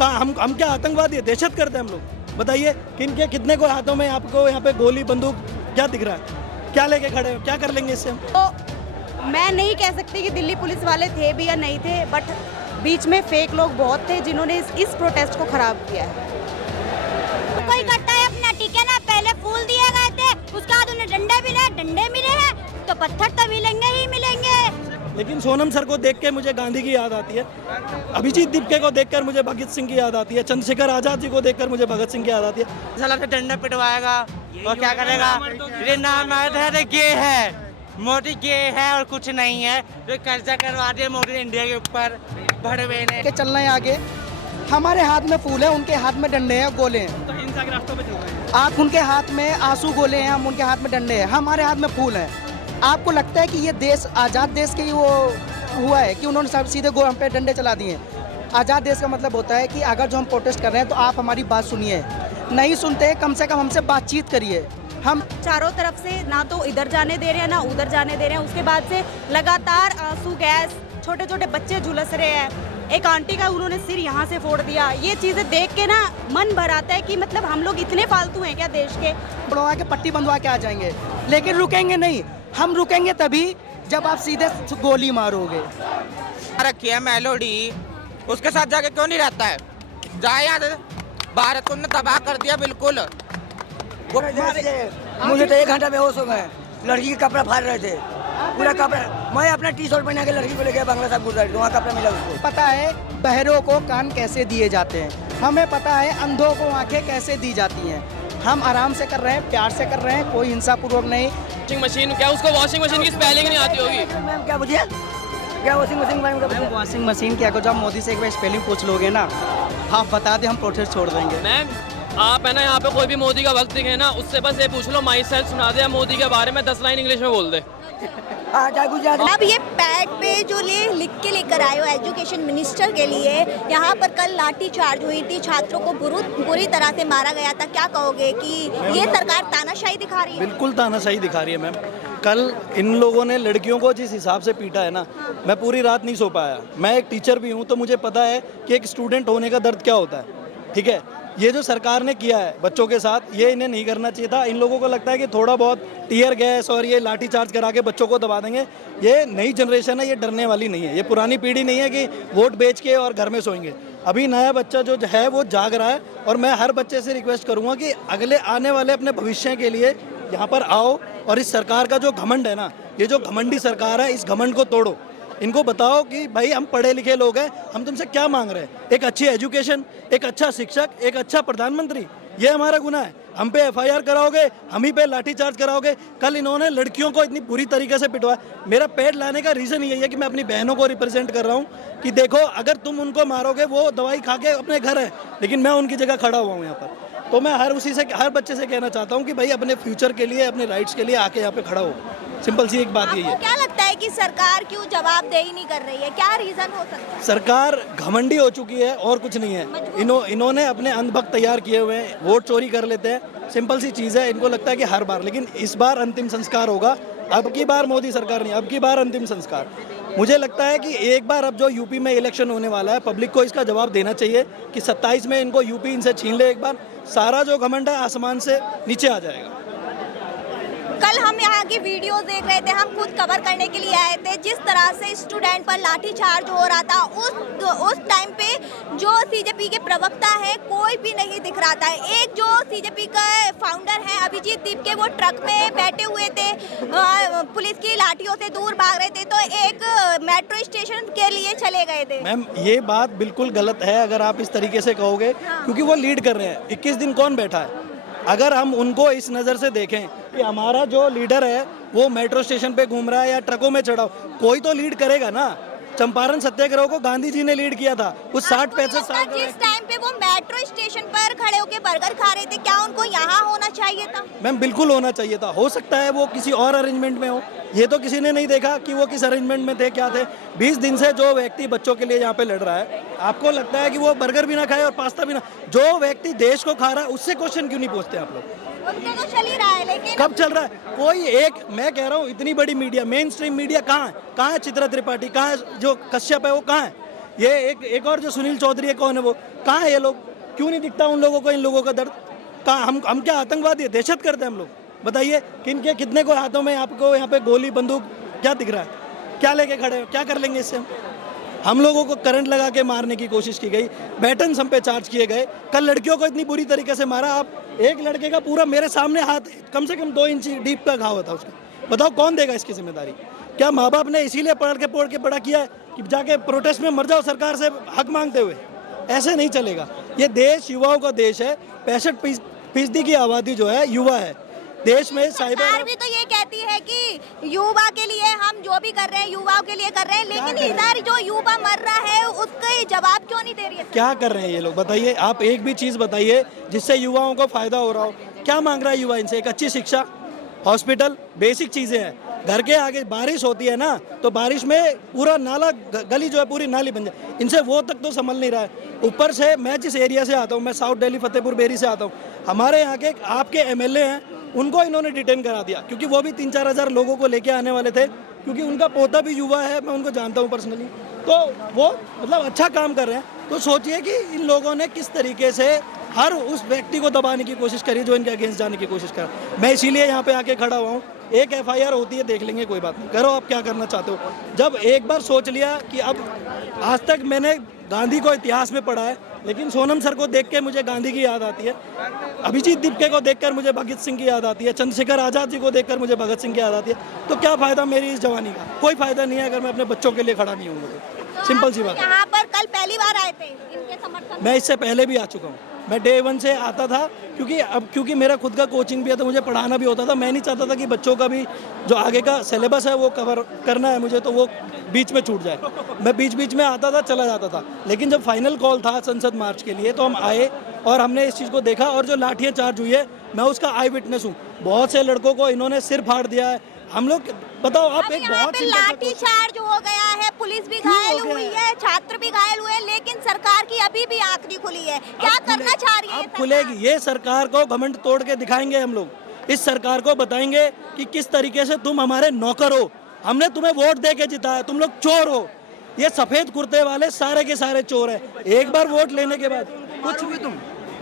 हम क्या आतंकवादी है, दहशत करते हैं हम लोग? बताइए किनके कितने को हाथों में आपको यहाँ पे गोली बंदूक क्या दिख रहा है? क्या लेके खड़े हो? क्या कर लेंगे इससे हम? तो मैं नहीं कह सकती कि दिल्ली पुलिस वाले थे भी या नहीं थे, बट बीच में फेक लोग बहुत थे जिन्होंने इस प्रोटेस्ट को खराब किया है। कोई करता है अपना, ठीक है ना, पहले फूल दिए गए थे, उसके बाद उन्हें डंडे मिले हैं, तो पत्थर तो मिलेंगे ही मिलेंगे। लेकिन सोनम सर को देख के मुझे गांधी की याद आती है, अभिजीत दीपके को देखकर मुझे भगत सिंह की याद आती है, चंद्रशेखर आजाद जी को देखकर मुझे भगत सिंह की याद आती है। साला से डंडा पिटवाएगा और क्या करेगा? ये नाम है गे है, मोदी गे है और कुछ नहीं है। तो कर्जा करवा दिया मोदी इंडिया के ऊपर भड़वे ने के चलना है आगे। हमारे हाथ में फूल है, उनके हाथ में डंडे हैं, गोले हैं। तो हिंसा के रास्तों पे चल रहे हैं। आप उनके हाथ में आंसू गोले हैं, हम उनके हाथ में डंडे हैं, हमारे हाथ में फूल हैं। आपको लगता है कि ये देश आज़ाद देश के वो हुआ है कि उन्होंने सब सीधे हम पे डंडे चला दिए? आज़ाद देश का मतलब होता है कि अगर जो हम प्रोटेस्ट कर रहे हैं तो आप हमारी बात सुनिए, नहीं सुनते कम से कम हमसे बातचीत करिए। हम चारों तरफ से ना तो इधर जाने दे रहे हैं ना उधर जाने दे रहे हैं, उसके बाद से लगातार आंसू गैस, छोटे छोटे बच्चे झुलस रहे हैं। एक आंटी का उन्होंने सिर यहाँ से फोड़ दिया। ये चीज़ें देख के ना मन भर आता है कि मतलब हम लोग इतने फालतू हैं क्या देश के? बढ़वा के पट्टी बंधवा के आ जाएंगे, लेकिन रुकेंगे नहीं। हम रुकेंगे तभी जब आप सीधे गोली मारोगे। रखी है मेलोडी, उसके साथ जाके क्यों नहीं रहता है? जाए यहाँ से, भारत को उन्होंने तबाह कर दिया बिल्कुल। मुझे तो 1 घंटा बेहोश हो गए, लड़की के कपड़ा फाड़ रहे थे, पूरा कपड़ा। मैं अपना टी-शर्ट पहना के लड़की को लेके बांग्ला साहब गुजर, वहाँ कपड़ा मिला उसको। पता है बहरों को कान कैसे दिए जाते हैं, हमें पता है अंधों को आंखें कैसे दी जाती हैं। हम आराम से कर रहे हैं, प्यार से कर रहे हैं, कोई हिंसा पूर्वक नहीं। वॉशिंग मशीन, क्या उसको वॉशिंग मशीन की स्पेलिंग नहीं आती होगी? मैम क्या बुझिए, क्या washing machine ma'am washing machine की अगर जो आप मोदी से एक बार स्पेलिंग पूछ लोगे ना, आप बता दें हम प्रोटेस्ट छोड़ देंगे। मैम आप है ना यहाँ पे कोई भी मोदी का वक्त दिखे ना, उससे बस ये पूछ लो माई सेल्फ सुना दे, मोदी के बारे में 10 लाइन इंग्लिश में बोल दे। अब ये पैड पे जो लिख के लेकर आए हो एजुकेशन मिनिस्टर के लिए, यहाँ पर कल लाठी चार्ज हुई थी, छात्रों को बुरी तरह से मारा गया था। क्या कहोगे कि ये सरकार तानाशाही दिखा रही है? बिल्कुल तानाशाही दिखा रही है मैम। कल इन लोगों ने लड़कियों को जिस हिसाब से पीटा है ना, मैं पूरी रात नहीं सो पाया। मैं एक टीचर भी हूँ तो मुझे पता है कि एक स्टूडेंट होने का दर्द क्या होता है, ठीक है। ये जो सरकार ने किया है बच्चों के साथ, ये इन्हें नहीं करना चाहिए था। इन लोगों को लगता है कि थोड़ा बहुत टीयर गैस और ये लाठी चार्ज करा के बच्चों को दबा देंगे। ये नई जनरेशन है, ये डरने वाली नहीं है। ये पुरानी पीढ़ी नहीं है कि वोट बेच के और घर में सोएंगे। अभी नया बच्चा जो है वो जाग रहा है, और मैं हर बच्चे से रिक्वेस्ट करूँगा कि अगले आने वाले अपने भविष्य के लिए यहाँ पर आओ, और इस सरकार का जो घमंड है ना, ये जो घमंडी सरकार है, इस घमंड को तोड़ो। इनको बताओ कि भाई हम पढ़े लिखे लोग हैं, हम तुमसे क्या मांग रहे हैं? एक अच्छी एजुकेशन, एक अच्छा शिक्षक, एक अच्छा प्रधानमंत्री, ये हमारा गुनाह है। हम पे एफआईआर कराओगे, हम ही पे लाठीचार्ज कराओगे। कल इन्होंने लड़कियों को इतनी बुरी तरीके से पिटवाया। मेरा पेड़ लाने का रीज़न यही है कि मैं अपनी बहनों को रिप्रेजेंट कर रहा हूँ कि देखो, अगर तुम उनको मारोगे वो दवाई खा के अपने घर है, लेकिन मैं उनकी जगह खड़ा हुआ हूँ यहाँ पर। तो मैं हर बच्चे से कहना चाहता हूँ कि भाई अपने फ्यूचर के लिए, अपने राइट्स के लिए आके यहाँ पे खड़ा हो। सिंपल सी एक बात यही है। क्या लगता है कि सरकार क्यों जवाबदेही नहीं कर रही है? क्या रीजन हो सकता है? सरकार घमंडी हो चुकी है और कुछ नहीं है। इन्होंने अपने अंधभक्त तैयार किए हुए हैं, वोट चोरी कर लेते हैं। सिंपल सी चीज़ है, इनको लगता है कि हर बार, लेकिन इस बार अंतिम संस्कार होगा। अब की बार मोदी सरकार नहीं, अब की बार अंतिम संस्कार। मुझे लगता है कि एक बार अब जो यूपी में इलेक्शन होने वाला है, पब्लिक को इसका जवाब देना चाहिए कि 27 में इनको यूपी इनसे छीन ले एक बार। सारा जो घमंड है आसमान से नीचे आ जाएगा। कल हम यहाँ की वीडियो देख रहे थे, हम खुद कवर करने के लिए आए थे। जिस तरह से स्टूडेंट पर लाठीचार्ज हो रहा था, उस टाइम पे जो सीजेपी के प्रवक्ता है कोई भी नहीं दिख रहा था। एक जो सीजेपी का फाउंडर है अभिजीत दीपके, वो ट्रक में बैठे हुए थे, पुलिस की लाठियों से दूर भाग रहे थे, तो एक मेट्रो स्टेशन के लिए चले गए थे। मैम ये बात बिल्कुल गलत है अगर आप इस तरीके से कहोगे, क्योंकि वो लीड कर रहे हैं। 21 दिन कौन बैठा है? अगर हम उनको इस नज़र से देखें कि हमारा जो लीडर है वो मेट्रो स्टेशन पे घूम रहा है या ट्रकों में चढ़ा, कोई तो लीड करेगा ना। चंपारण सत्याग्रह को गांधी जी ने लीड किया था। उस 60-65 साल जिस टाइम पे वो मेट्रो स्टेशन पर खड़े होकर बर्गर खा रहे थे, क्या उनको यहाँ होना चाहिए था? मैम बिल्कुल होना चाहिए था। हो सकता है वो किसी और अरेंजमेंट में हो, ये तो किसी ने नहीं देखा कि वो किस अरेंजमेंट में थे, क्या थे। 20 दिन से जो व्यक्ति बच्चों के लिए यहाँ पे लड़ रहा है, आपको लगता है कि वो बर्गर भी ना खाए और पास्ता भी ना, जो व्यक्ति देश को खा रहा है उससे क्वेश्चन क्यों नहीं पूछते आप लोग? उनका तो चल ही रहा है, लेकिन कब चल रहा है? कोई एक, मैं कह रहा हूँ इतनी बड़ी मीडिया, मेन स्ट्रीम मीडिया कहाँ है? कहाँ है चित्रा त्रिपाठी? कहाँ है जो कश्यप है, वो कहाँ है? ये एक और जो सुनील चौधरी है, कौन है वो, कहाँ है ये लोग? क्यों नहीं दिखता उन लोगों को इन लोगों का दर्द? कहाँ हम क्या आतंकवादी है, दहशत करते हैं हम लोग? बताइए किन के कितने को हाथों में आपको यहाँ पे गोली बंदूक क्या दिख रहा है? क्या लेके खड़े हो? क्या कर लेंगे इससे हम लोगों को करंट लगा के मारने की कोशिश की गई, बैटन्स हम पे चार्ज किए गए। कल लड़कियों को इतनी बुरी तरीके से मारा। आप एक लड़के का पूरा मेरे सामने हाथ कम से कम 2 इंच डीप का घाव था उसका। बताओ कौन देगा इसकी जिम्मेदारी? क्या माँ बाप ने इसीलिए पढ़ के बड़ा किया है कि जाके प्रोटेस्ट में मर जाओ सरकार से हक मांगते हुए? ऐसे नहीं चलेगा। ये देश युवाओं का देश है। 65% की आबादी जो है युवा है देश में। सरकार भी तो ये कहती है कि युवा के लिए हम जो भी कर रहे हैं युवाओं के लिए कर रहे हैं, लेकिन इधर जो युवा मर रहा है उसका जवाब क्यों नहीं दे रही है? क्या कर रहे हैं ये लोग? बताइए आप, एक भी चीज़ बताइए जिससे युवाओं को फायदा हो रहा हो। क्या मांग रहा है युवा इनसे? एक अच्छी शिक्षा, हॉस्पिटल, बेसिक चीज़ें हैं। घर के आगे बारिश होती है ना, तो बारिश में पूरा नाला गली जो है पूरी नाली बन जाए। इनसे वो तक तो संभल नहीं रहा है। ऊपर से मैं जिस एरिया से आता हूँ, मैं साउथ दिल्ली फतेहपुर बेरी से आता हूँ, हमारे यहाँ के आपके MLA हैं, उनको इन्होंने डिटेन करा दिया क्योंकि वो भी 3-4 हज़ार लोगों को लेके आने वाले थे, क्योंकि उनका पोता भी युवा है, मैं उनको जानता हूँ पर्सनली। तो वो मतलब अच्छा काम कर रहे हैं। तो सोचिए कि इन लोगों ने किस तरीके से हर उस व्यक्ति को दबाने की कोशिश करी जो इनके अगेंस्ट जाने की कोशिश कर। मैं इसीलिए यहाँ पे आके खड़ा हुआ हूँ। एक FIR होती है, देख लेंगे, कोई बात नहीं, करो आप क्या करना चाहते हो। जब एक बार सोच लिया कि अब, आज तक मैंने गांधी को इतिहास में पढ़ा है, लेकिन सोनम सर को देख के मुझे गांधी की याद आती है, अभिजीत दीपके को देखकर मुझे भगत सिंह की याद आती है, चंद्रशेखर आज़ाद जी को देखकर मुझे भगत सिंह की याद आती है। तो क्या फ़ायदा मेरी इस जवानी का? कोई फ़ायदा नहीं है अगर मैं अपने बच्चों के लिए खड़ा नहीं हूँ। तो सिंपल सी बात है। यहाँ पर कल पहली बार आए थे इनके समर्थन? मैं इससे पहले भी आ चुका हूँ। मैं Day 1 से आता था, क्योंकि मेरा खुद का कोचिंग भी है तो मुझे पढ़ाना भी होता था। मैं नहीं चाहता था कि बच्चों का भी जो आगे का सिलेबस है वो कवर करना है मुझे, तो वो बीच में छूट जाए। मैं बीच में आता था, चला जाता था। लेकिन जब फाइनल कॉल था संसद मार्च के लिए, तो हम आए और हमने इस चीज़ को देखा। और जो लाठियाँ चार्ज हुई है, मैं उसका आई विटनेस हूँ। बहुत से लड़कों को इन्होंने सिर फाड़ दिया है। हम लोग, बताओ आप, एक बहुत लाठी चार्ज हो गया है, पुलिस भी घायल हुई है, छात्र भी घायल हुए, लेकिन सरकार की अभी भी आंख नहीं खुली है। क्या करना चाह रही है? अब खुलेगी। ये सरकार को घमंड तोड़ के दिखाएंगे हम लोग। इस सरकार को बताएंगे कि किस तरीके से तुम हमारे नौकर हो, हमने तुम्हें वोट दे के जिताया, तुम लोग चोर हो। ये सफेद कुर्ते वाले सारे के सारे चोर हैं। एक बार वोट लेने के बाद कुछ भी तुम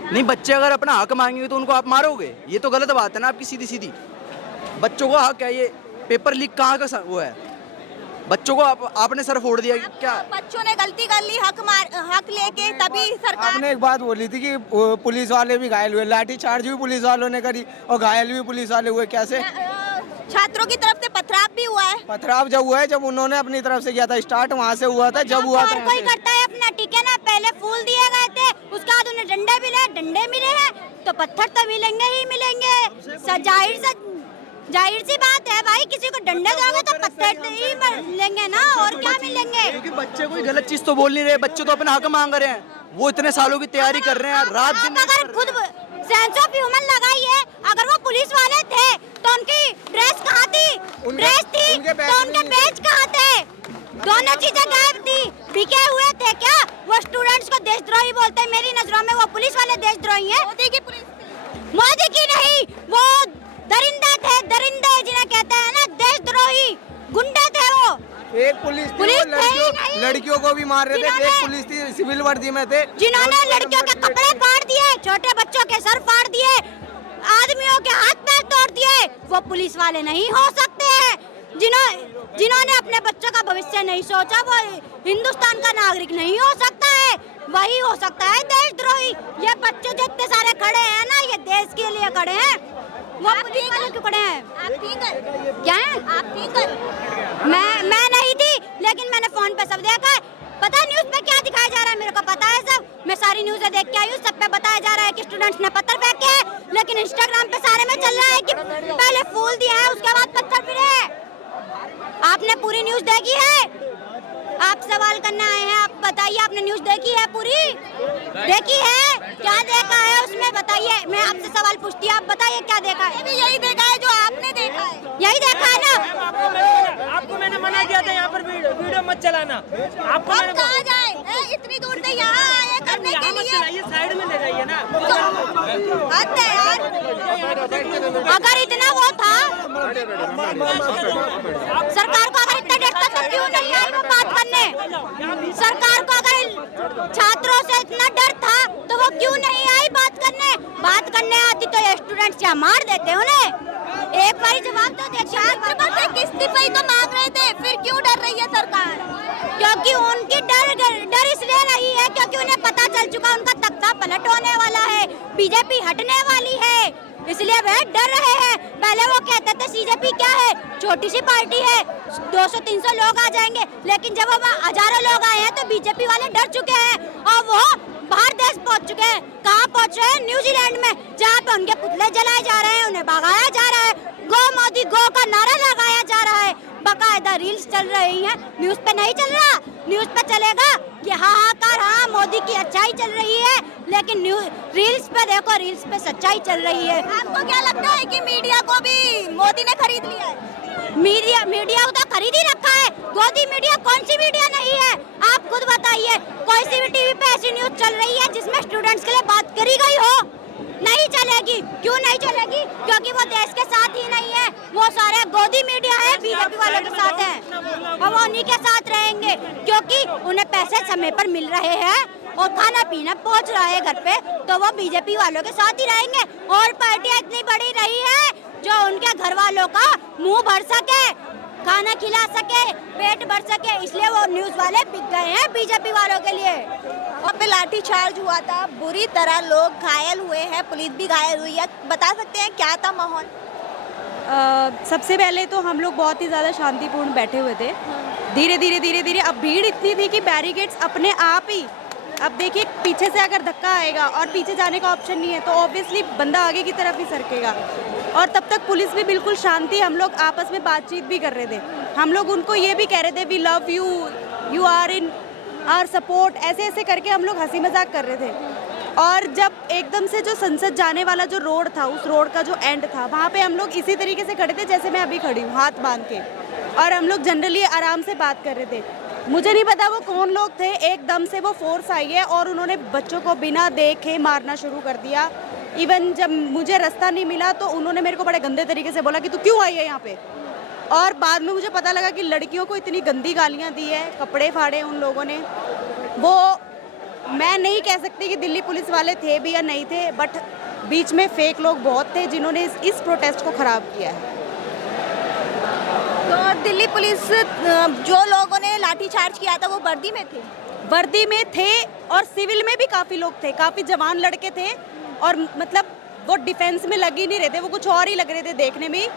नहीं, बच्चे अगर अपना हक मांगेंगे तो उनको आप मारोगे? ये तो गलत बात है ना आपकी, सीधी सीधी। बच्चों को हक है। ये पेपर लीक कहाँ का वो है? बच्चों को आपने सर फोड़ दिया क्या? बच्चों ने गलती कर ली, हक लेके, तभी सरकार। आपने एक बात बोली थी कि पुलिस वाले भी घायल हुए, लाठी चार्ज भी पुलिस वालों ने करी और घायल भी पुलिस वाले हुए। कैसे? छात्रों की तरफ से पथराव भी हुआ है। पथराव जब हुआ है, जब उन्होंने अपनी तरफ से किया था, स्टार्ट वहाँ से हुआ था, जब हुआ था। कोई करता है अपना, ठीक है ना? पहले फूल दिए गए थे, उसके बाद उन्हें डंडे मिले हैं, तो पत्थर तो मिलेंगे ही मिलेंगे। जाहिर सी बात है भाई, किसी को डंडे दोगे तो पत्थर ही मिलेंगे ना, और क्या मिलेंगे? क्योंकि बच्चे कोई गलत चीज तो बोल नहीं रहे, बच्चे तो अपना हक मांग रहे हैं। वो इतने सालों की तैयारी कर रहे हैं, रात दिन। अगर खुद सेंस ऑफ ह्यूमन लगाइए, अगर वो पुलिस वाले थे तो उनकी ड्रेस कहाँ थी? ड्रेस थी तो उनके बैज कहाँ थे? दोनों चीजें गायब थी, बिके हुए थे क्या? वो स्टूडेंट्स को देशद्रोही बोलते हैं। मेरी नजरों में वो पुलिस वाले देशद्रोही हैं। मोदी की नहीं, वो दरिंदे थे, दरिंदे जिन्हें कहते हैं ना, देशद्रोही गुंडे थे वो। एक पुलिस लड़कियों को भी मार रहे थे। एक पुलिस थी, सिविल वर्दी में थे, जिन्होंने लड़कियों के कपड़े फाड़ दिए, छोटे बच्चों के सर फाड़ दिए, आदमियों के हाथ पैर तोड़ दिए। वो पुलिस वाले नहीं हो सकते हैं। जिन्होंने अपने बच्चों का भविष्य नहीं सोचा, वो हिंदुस्तान का नागरिक नहीं हो सकता है। वही हो सकता है देशद्रोही। ये बच्चे जो इतने सारे खड़े हैं ना, ये देश के लिए खड़े हैं। वो पुलिस वाले क्यों खड़े हैं? क्या है? आप मैं नहीं थी, लेकिन मैंने फोन पे सब देखा है। पता है न्यूज़ पे क्या दिखाया जा रहा है, मेरे को पता है सब। मैं सारी न्यूज़ें देख के आई हूँ। सब पे बताया जा रहा है कि स्टूडेंट्स ने पत्थर फेंके हैं, लेकिन इंस्टाग्राम पे सारे में चल रहा है कि पहले फूल दिया है, उसके बाद पत्थर फिरे। आपने पूरी न्यूज़ देखी है? आप सवाल करना आए हैं, आप बताइए, आपने न्यूज़ देखी है? पूरी देखी है? क्या देखा है उसमें बताइए। मैं आपसे सवाल पूछती हूँ, आप बताइए क्या देखा है? यही देखा है जो आपने देखा है। यही देखा है ना? आपको मैंने मना किया था यहाँ पर वीडियो मत चलाना। आपको हम कहाँ जाए? इतनी दूर से यहाँ आए करने के लिए। साइड में ले जाइए ना। हद है यार। अगर इतना वो था, सरकार को अगर इतना डर था तो क्यों नहीं आई वो बात करने? सरकार को अगर छात्रों से इतना डर था तो वो क्यों नहीं आई बात करने? बात करने आती तो ये स्टूडेंट क्या मार देते उन्हें? एक बार जवाब तो दे। छात्र से इस्तीफे तो मांग रहे थे, फिर क्यों डर रही है सरकार? क्योंकि उनकी डर इसलिए रही है क्योंकि उन्हें पता चल चुका उनका तख्ता पलट होने वाला है, बीजेपी हटने वाली है, इसलिए वह डर रहे हैं। पहले वो कहते थे बीजेपी क्या है, छोटी सी पार्टी है, 200-300 लोग आ जाएंगे, लेकिन जब अब हजारों लोग आए हैं तो बीजेपी वाले डर चुके हैं और वो बाहर देश पहुंच चुके हैं। कहाँ पहुंच रहे हैं? न्यूजीलैंड में, जहाँ पे उनके पुतले जलाए जा रहे हैं, उन्हें भगाया जा रहा है, गो मोदी गो का नारा लगाया जा रहा है, बकायदा रील्स चल रही हैं। न्यूज पे नहीं चल रहा, न्यूज पे चलेगा कि हाहाकार, हाँ मोदी की अच्छाई चल रही है, लेकिन रील्स पे देखो, रील्स पे सच्चाई चल रही है। आपको क्या लगता है कि मीडिया को भी मोदी ने खरीद लिया है? मीडिया को तो खरीद ही रखा है। गोदी मीडिया कौन सी मीडिया नहीं है? आप खुद बताइए, कोई सी भी टीवी पे ऐसी न्यूज चल रही है जिसमें स्टूडेंट्स के लिए बात करी गई हो? नहीं चलेगी। क्यों नहीं चलेगी? क्योंकि वो देश के साथ ही नहीं है, वो सारे गोदी मीडिया है, बीजेपी वालों के साथ है और वो उन्हीं के साथ रहेंगे क्योंकि उन्हें पैसे समय पर मिल रहे हैं और खाना पीना पहुंच रहा है घर पे, तो वो बीजेपी वालों के साथ ही रहेंगे। और पार्टियां इतनी बड़ी रही है जो उनके घर वालों का मुंह भर सके, खाना खिला सके, पेट भर सके, इसलिए वो न्यूज वाले बिक गए हैं बीजेपी वालों के लिए। वहाँ पे लाठीचार्ज हुआ था, बुरी तरह लोग घायल हुए हैं, पुलिस भी घायल हुई है, बता सकते हैं क्या था माहौल? सबसे पहले तो हम लोग बहुत ही ज़्यादा शांतिपूर्ण बैठे हुए थे। धीरे धीरे अब भीड़ इतनी थी कि बैरिकेड्स अपने आप ही, अब देखिए पीछे से अगर धक्का आएगा और पीछे जाने का ऑप्शन नहीं है तो ऑब्वियसली बंदा आगे की तरफ ही सरकेगा। और तब तक पुलिस भी बिल्कुल शांत थी, हम लोग आपस में बातचीत भी कर रहे थे, हम लोग उनको ये भी कह रहे थे we love you, you are in our support, ऐसे ऐसे करके हम लोग हंसी मजाक कर रहे थे। और जब एकदम से जो संसद जाने वाला जो रोड था, उस रोड का जो एंड था, वहाँ पे हम लोग इसी तरीके से खड़े थे जैसे मैं अभी खड़ी हूँ, हाथ बांध के, और हम लोग जनरली आराम से बात कर रहे थे। मुझे नहीं पता वो कौन लोग थे, एकदम से वो फोर्स आई है और उन्होंने बच्चों को बिना देखे मारना शुरू कर दिया। इवन जब मुझे रास्ता नहीं मिला तो उन्होंने मेरे को बड़े गंदे तरीके से बोला कि तू क्यों आई है यहाँ पे, और बाद में मुझे पता लगा कि लड़कियों को इतनी गंदी गालियाँ दी है, कपड़े फाड़े उन लोगों ने। वो मैं नहीं कह सकती कि दिल्ली पुलिस वाले थे भी या नहीं थे, बट बीच में फेक लोग बहुत थे जिन्होंने इस प्रोटेस्ट को ख़राब किया है। तो दिल्ली पुलिस जो लोगों ने लाठीचार्ज किया था वो वर्दी में थे? वर्दी में थे और सिविल में भी काफ़ी लोग थे, काफ़ी जवान लड़के थे, और मतलब वो डिफेंस में लग ही नहीं रहे थे, वो कुछ और ही लग रहे थे देखने में।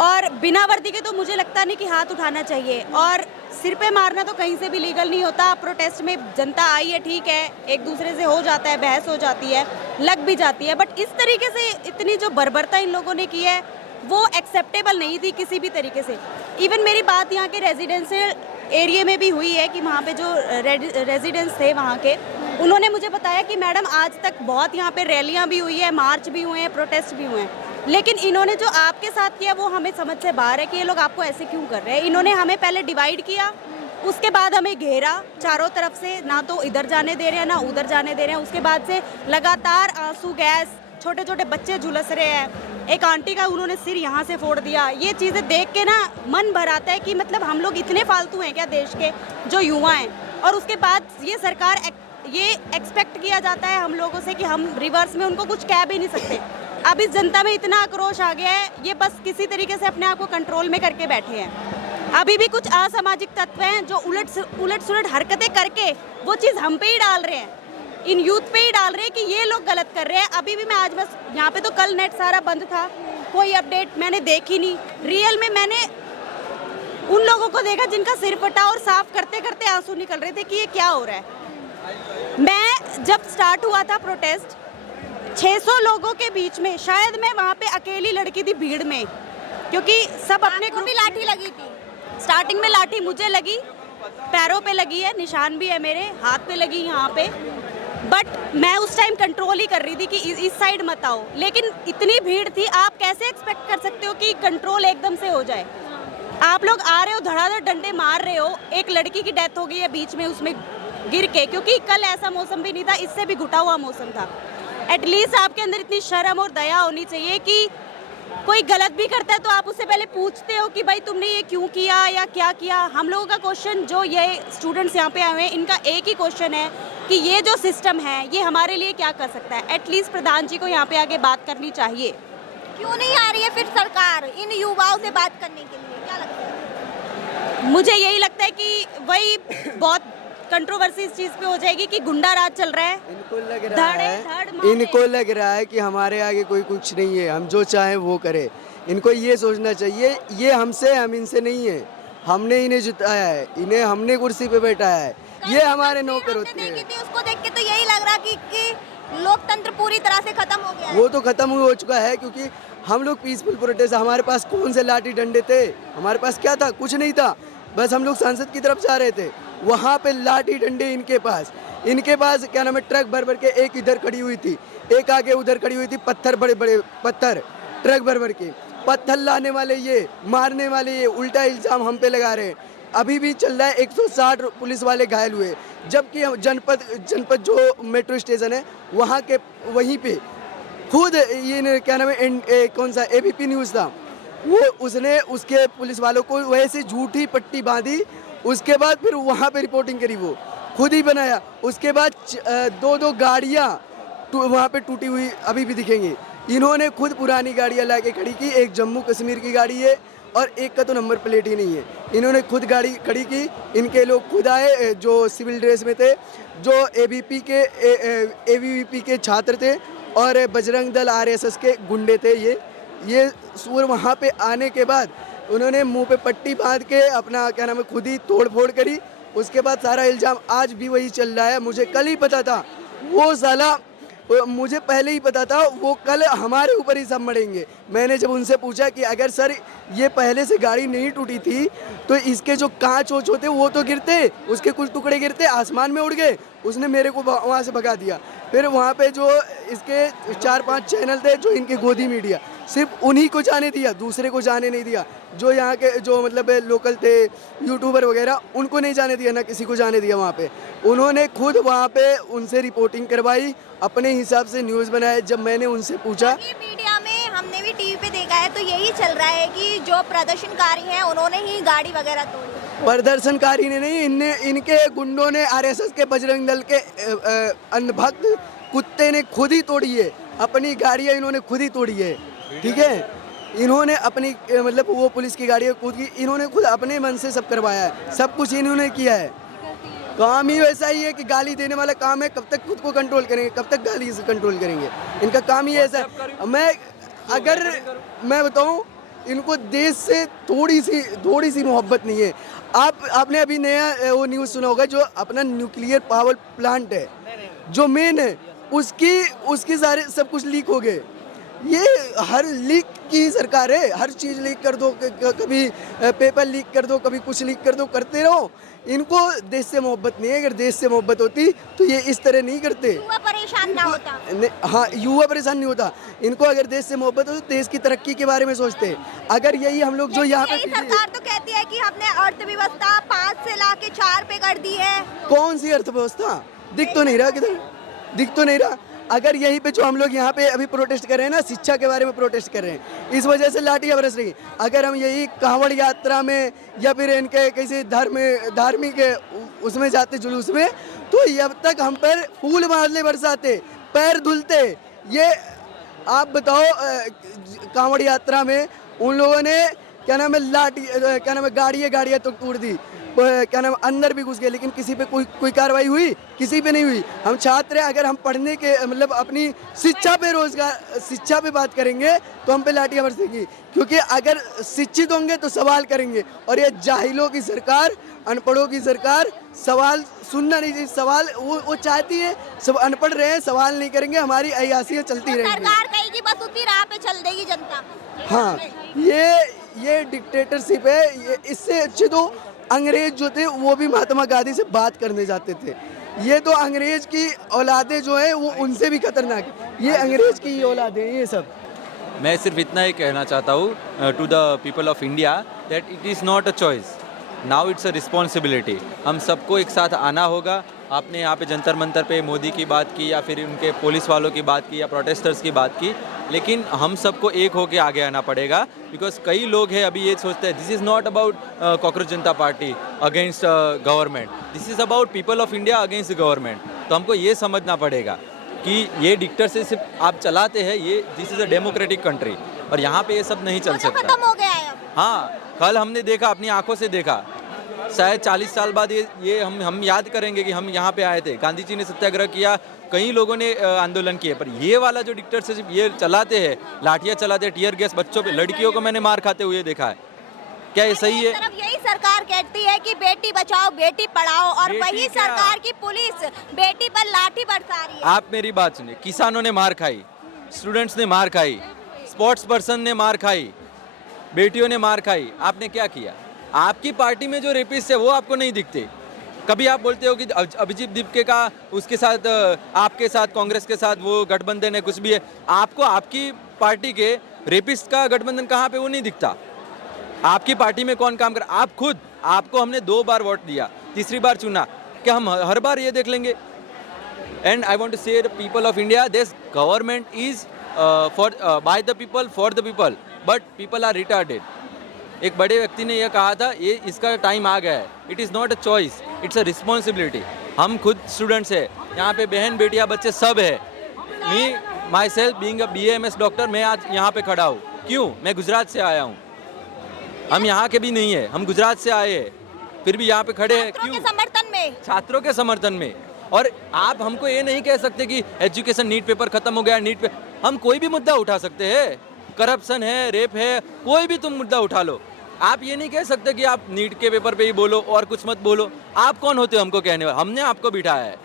और बिना वर्दी के तो मुझे लगता नहीं कि हाथ उठाना चाहिए, और सिर पे मारना तो कहीं से भी लीगल नहीं होता। प्रोटेस्ट में जनता आई है, ठीक है, एक दूसरे से हो जाता है, बहस हो जाती है, लग भी जाती है, बट इस तरीके से इतनी जो बर्बरता इन लोगों ने की है वो एक्सेप्टेबल नहीं थी किसी भी तरीके से। इवन मेरी बात यहाँ के रेजिडेंशियल एरिया में भी हुई है कि वहाँ पे जो रेजिडेंट्स थे वहाँ के, उन्होंने मुझे बताया कि मैडम आज तक बहुत यहाँ पे रैलियाँ भी हुई है, मार्च भी हुए हैं, प्रोटेस्ट भी हुए हैं, लेकिन इन्होंने जो आपके साथ किया वो हमें समझ से बाहर है कि ये लोग आपको ऐसे क्यों कर रहे हैं। इन्होंने हमें पहले डिवाइड किया, उसके बाद हमें घेरा चारों तरफ से, ना तो इधर जाने दे रहे हैं ना उधर जाने दे रहे हैं। उसके बाद से लगातार आंसू गैस, छोटे छोटे बच्चे झुलस रहे हैं, एक आंटी का उन्होंने सिर यहाँ से फोड़ दिया। ये चीज़ें देख के ना मन भर आता है कि मतलब हम लोग इतने फालतू हैं क्या देश के जो युवा हैं। और उसके बाद ये सरकार ये एक्सपेक्ट किया जाता है हम लोगों से कि हम रिवर्स में उनको कुछ कह भी नहीं सकते। अब इस जनता में इतना आक्रोश आ गया है, ये बस किसी तरीके से अपने आप को कंट्रोल में करके बैठे हैं। अभी भी कुछ असामाजिक तत्व हैं जो उलट सुलट हरकतें करके वो चीज़ हम पे ही डाल रहे हैं, इन यूथ पे ही डाल रहे हैं कि ये लोग गलत कर रहे हैं। अभी भी मैं आज बस यहाँ पे तो कल नेट सारा बंद था, कोई अपडेट मैंने देखी नहीं। रियल में मैंने उन लोगों को देखा जिनका सिर फटा और साफ करते करते आंसू निकल रहे थे कि ये क्या हो रहा है। मैं जब स्टार्ट हुआ था प्रोटेस्ट 600 लोगों के बीच में, शायद मैं वहाँ पे अकेली लड़की थी भीड़ में, क्योंकि सब अपने ग्रुप में लाठी लगी थी। स्टार्टिंग में लाठी मुझे लगी, पैरों पे लगी है, निशान भी है मेरे हाथ पे लगी यहाँ पे, बट मैं उस टाइम कंट्रोल ही कर रही थी कि इस साइड मत आओ। लेकिन इतनी भीड़ थी, आप कैसे एक्सपेक्ट कर सकते हो कि कंट्रोल एकदम से हो जाए। आप लोग आ रहे हो, धड़ाधड़ डंडे मार रहे हो, एक लड़की की डेथ हो गई है बीच में उसमें गिर के, क्योंकि कल ऐसा मौसम भी नहीं था, इससे भी घुटा हुआ मौसम था। एटलीस्ट आपके अंदर इतनी शर्म और दया होनी चाहिए कि कोई गलत भी करता है तो आप उससे पहले पूछते हो कि भाई तुमने ये क्यों किया या क्या किया। हम लोगों का क्वेश्चन, जो ये स्टूडेंट्स यहाँ पे आए हुए हैं, इनका एक ही क्वेश्चन है कि ये जो सिस्टम है ये हमारे लिए क्या कर सकता है। एटलीस्ट प्रधान जी को यहाँ पे आके बात करनी चाहिए। क्यों नहीं आ रही है फिर सरकार इन युवाओं से बात करने के लिए, क्या लगता है? मुझे यही लगता है कि वही बहुत कंट्रोवर्सी इस चीज़ पे हो जाएगी कि गुंडा राज चल रहा है। इनको लग रहा है कि हमारे आगे कोई कुछ नहीं है, हम जो चाहें वो करें। इनको ये सोचना चाहिए ये हमसे, हम इनसे नहीं है। हमने इन्हें जिताया है, इन्हें हमने कुर्सी पे बैठाया है, ये हमारे नौकर होते हैं। उसको देख के तो यही लग रहा कि लोकतंत्र पूरी तरह से खत्म हो गया है। वो तो खत्म हो चुका है, क्योंकि हम लोग पीसफुल प्रोटेस्ट, हमारे पास कौन से लाठी डंडे थे, हमारे पास क्या था? कुछ नहीं था। बस हम लोग संसद की तरफ जा रहे थे, वहाँ पे लाठी डंडे इनके पास क्या नाम है, ट्रक भर भर के, एक इधर खड़ी हुई थी, एक आगे उधर खड़ी हुई थी, पत्थर, बड़े बड़े पत्थर, ट्रक भर भर के पत्थर लाने वाले ये, मारने वाले ये, उल्टा इल्जाम हम पे लगा रहे हैं। अभी भी चल रहा है, 160 पुलिस वाले घायल हुए, जबकि जनपद जो मेट्रो स्टेशन है वहाँ के वहीं पे खुद ये क्या नाम है, कौन सा ABP न्यूज़ था, वो उसने उसके पुलिस वालों को वैसे झूठी पट्टी बांधी, उसके बाद फिर वहाँ पे रिपोर्टिंग करी, वो खुद ही बनाया। उसके बाद दो गाड़ियाँ वहाँ पे टूटी हुई अभी भी दिखेंगी। इन्होंने खुद पुरानी गाड़ियाँ ला के खड़ी की, एक जम्मू कश्मीर की गाड़ी है और एक का तो नंबर प्लेट ही नहीं है। इन्होंने खुद गाड़ी खड़ी की, इनके लोग खुद आए जो सिविल ड्रेस में थे, जो ABVP के छात्र थे और बजरंग दल RSS के गुंडे थे। ये सूर वहाँ पे आने के बाद उन्होंने मुंह पे पट्टी बांध के अपना क्या नाम है खुद ही तोड़ फोड़ करी। उसके बाद सारा इल्ज़ाम आज भी वही चल रहा है। मुझे कल ही पता था, वो साला मुझे पहले ही पता था वो कल हमारे ऊपर ही सब मरेंगे। मैंने जब उनसे पूछा कि अगर सर ये पहले से गाड़ी नहीं टूटी थी तो इसके जो कांच वोच होते वो तो गिरते, उसके कुछ टुकड़े गिरते, आसमान में उड़ गए। उसने मेरे को वहाँ से भगा दिया। फिर वहाँ पे जो इसके 4-5 चैनल थे, जो इनके गोदी मीडिया, सिर्फ उन्हीं को जाने दिया, दूसरे को जाने नहीं दिया। जो यहाँ के जो मतलब लोकल थे यूट्यूबर वगैरह, उनको नहीं जाने दिया, ना किसी को जाने दिया। वहाँ पे उन्होंने खुद वहाँ पे उनसे रिपोर्टिंग करवाई, अपने हिसाब से न्यूज़ बनाए। जब मैंने उनसे पूछा, मीडिया में हमने भी टीवी पे देखा है, तो यही चल रहा है कि जो प्रदर्शनकारी हैं उन्होंने ही गाड़ी वगैरह तोड़ी। प्रदर्शनकारी ने नहीं, इनके गुंडों ने, RSS के बजरंग दल के अंधभक्त कुत्ते ने खुद ही तोड़ी है। अपनी गाड़ियाँ इन्होंने खुद ही तोड़ी है, ठीक है। इन्होंने अपनी मतलब वो पुलिस की गाड़ियाँ खुद की, इन्होंने खुद अपने मन से सब करवाया है, सब कुछ इन्होंने किया है। काम ही वैसा ही है कि गाली देने वाला काम है। कब तक खुद को कंट्रोल करेंगे, कब तक गाली से कंट्रोल करेंगे? इनका काम ही ऐसा है। मैं बताऊं, इनको देश से थोड़ी सी मोहब्बत नहीं है। आपने अभी नया वो न्यूज़ सुना होगा, जो अपना न्यूक्लियर पावर प्लांट है जो मेन है, उसकी सारे सब कुछ लीक हो गए। ये हर लीक की सरकार है, हर चीज़ लीक कर दो, कभी पेपर लीक कर दो, कभी कुछ लीक कर दो, करते रहो। इनको देश से मोहब्बत नहीं है। अगर देश से मोहब्बत होती तो ये इस तरह नहीं करते। युवा परेशान ना होता। हाँ, युवा परेशान नहीं होता। इनको अगर देश से मोहब्बत हो तो देश की तरक्की के बारे में सोचते। अगर यही हम लोग जो यहाँ पे, सरकार तो कहती है कि हमने अर्थव्यवस्था 5 से ला के 4 पे कर दी है। कौन सी अर्थव्यवस्था? दिख तो नहीं रहा, किधर दिख तो नहीं रहा। अगर यहीं पे जो हम लोग यहाँ पे अभी प्रोटेस्ट कर रहे हैं ना, शिक्षा के बारे में प्रोटेस्ट कर रहे हैं, इस वजह से लाठियाँ बरस रही। अगर हम यही कांवड़ यात्रा में या फिर इनके किसी धार्मिक उसमें जाते जुलूस में, तो अब तक हम पर फूल मारले बरसाते, पैर धुलते। ये आप बताओ, कांवड़ यात्रा में उन लोगों ने क्या नाम है गाड़ियाँ तो तोड़ दी, क्या नाम अंदर भी घुस गए, लेकिन किसी पे कोई कार्रवाई हुई? किसी पे नहीं हुई। हम छात्र हैं, अगर हम पढ़ने के मतलब अपनी शिक्षा पे बात करेंगे तो हम पे लाठियाँ बरसेंगी, क्योंकि अगर शिक्षित होंगे तो सवाल करेंगे। और ये जाहिलों की सरकार, अनपढ़ों की सरकार सवाल सुनना नहीं चाहिए। सवाल वो चाहती है सब अनपढ़ रहे, सवाल नहीं करेंगे, हमारी अय्यासियाँ चलती रहेंगी। सरकार कहेगी बस उसी राह पे चल देगी जनता। हाँ, ये डिक्टेटरशिप है। ये इससे अच्छे तो अंग्रेज जो थे वो भी महात्मा गांधी से बात करने जाते थे। ये तो अंग्रेज की औलादें जो है वो उनसे भी खतरनाक है। ये अंग्रेज की ही औलादें ये सब। मैं सिर्फ इतना ही कहना चाहता हूँ to the people of India that it is not a choice, now it's a responsibility. हम सबको एक साथ आना होगा आपने यहाँ पे जंतर मंतर पे मोदी की बात की या फिर उनके पुलिस वालों की बात की या प्रोटेस्टर्स की बात की, लेकिन हम सबको एक होके आगे आना पड़ेगा। बिकॉज कई लोग हैं अभी ये सोचते हैं this is not about cockroach Janata party against government, this is about people of India against government. तो हमको ये समझना पड़ेगा कि ये डिक्टेटरशिप आप चलाते हैं, ये this is a democratic country और यहाँ पे ये सब नहीं चल सकता। खत्म हो गया है अब। हाँ, कल हमने देखा, अपनी आंखों से देखा, शायद 40 साल बाद ये हम याद करेंगे कि हम यहाँ पे आए थे, गांधी जी ने सत्याग्रह किया, कई लोगों ने आंदोलन किए, पर ये वाला जो डिक्टेटरशिप ये चलाते हैं, लाठियाँ चलाते हैं, टीयर गैस बच्चों पे, लड़कियों को मैंने मार खाते हुए देखा है। क्या ये सही है? तरफ यही सरकार कहती है कि बेटी बचाओ बेटी पढ़ाओ और वही सरकार की पुलिस बेटी पर लाठी बरसा रही है। आप मेरी बात सुनिए, किसानों ने मार खाई, स्टूडेंट्स ने मार खाई, स्पोर्ट्स पर्सन ने मार खाई, बेटियों ने मार खाई, आपने क्या किया? आपकी पार्टी में जो रेपिस्ट है वो आपको नहीं दिखते। कभी आप बोलते हो कि अभिजीत दीपके का उसके साथ, आपके साथ, कांग्रेस के साथ वो गठबंधन है, कुछ भी है, आपको आपकी पार्टी के रेपिस्ट का गठबंधन कहाँ पे वो नहीं दिखता। आपकी पार्टी में कौन काम कर, आप खुद, आपको हमने 2 बार वोट दिया, तीसरी बार चुना, क्या हम हर बार ये देख लेंगे? And I want to say the people of India, this government is for by the people for the people, but people are retarded. एक बड़े व्यक्ति ने यह कहा था, ये इसका टाइम आ गया है, it is not a choice, it's a responsibility. हम खुद स्टूडेंट्स हैं, यहाँ पे बहन बेटियाँ बच्चे सब है। Me myself being a BAMS doctor, मैं आज यहाँ पे खड़ा हूँ, क्यों? मैं गुजरात से आया हूँ, हम यहाँ के भी नहीं है, हम गुजरात से आए हैं, फिर भी यहाँ पे खड़े हैं, क्यों? समर्थन में, छात्रों के समर्थन में। और आप हमको ये नहीं कह सकते कि एजुकेशन नीट पेपर खत्म हो गया, नीट पे हम कोई भी मुद्दा उठा सकते हैं, करप्शन है, रेप है, कोई भी तुम मुद्दा उठा लो। आप ये नहीं कह सकते कि आप नीट के पेपर पे ही बोलो और कुछ मत बोलो। आप कौन होते हो हमको कहने वाले? हमने आपको बिठाया है।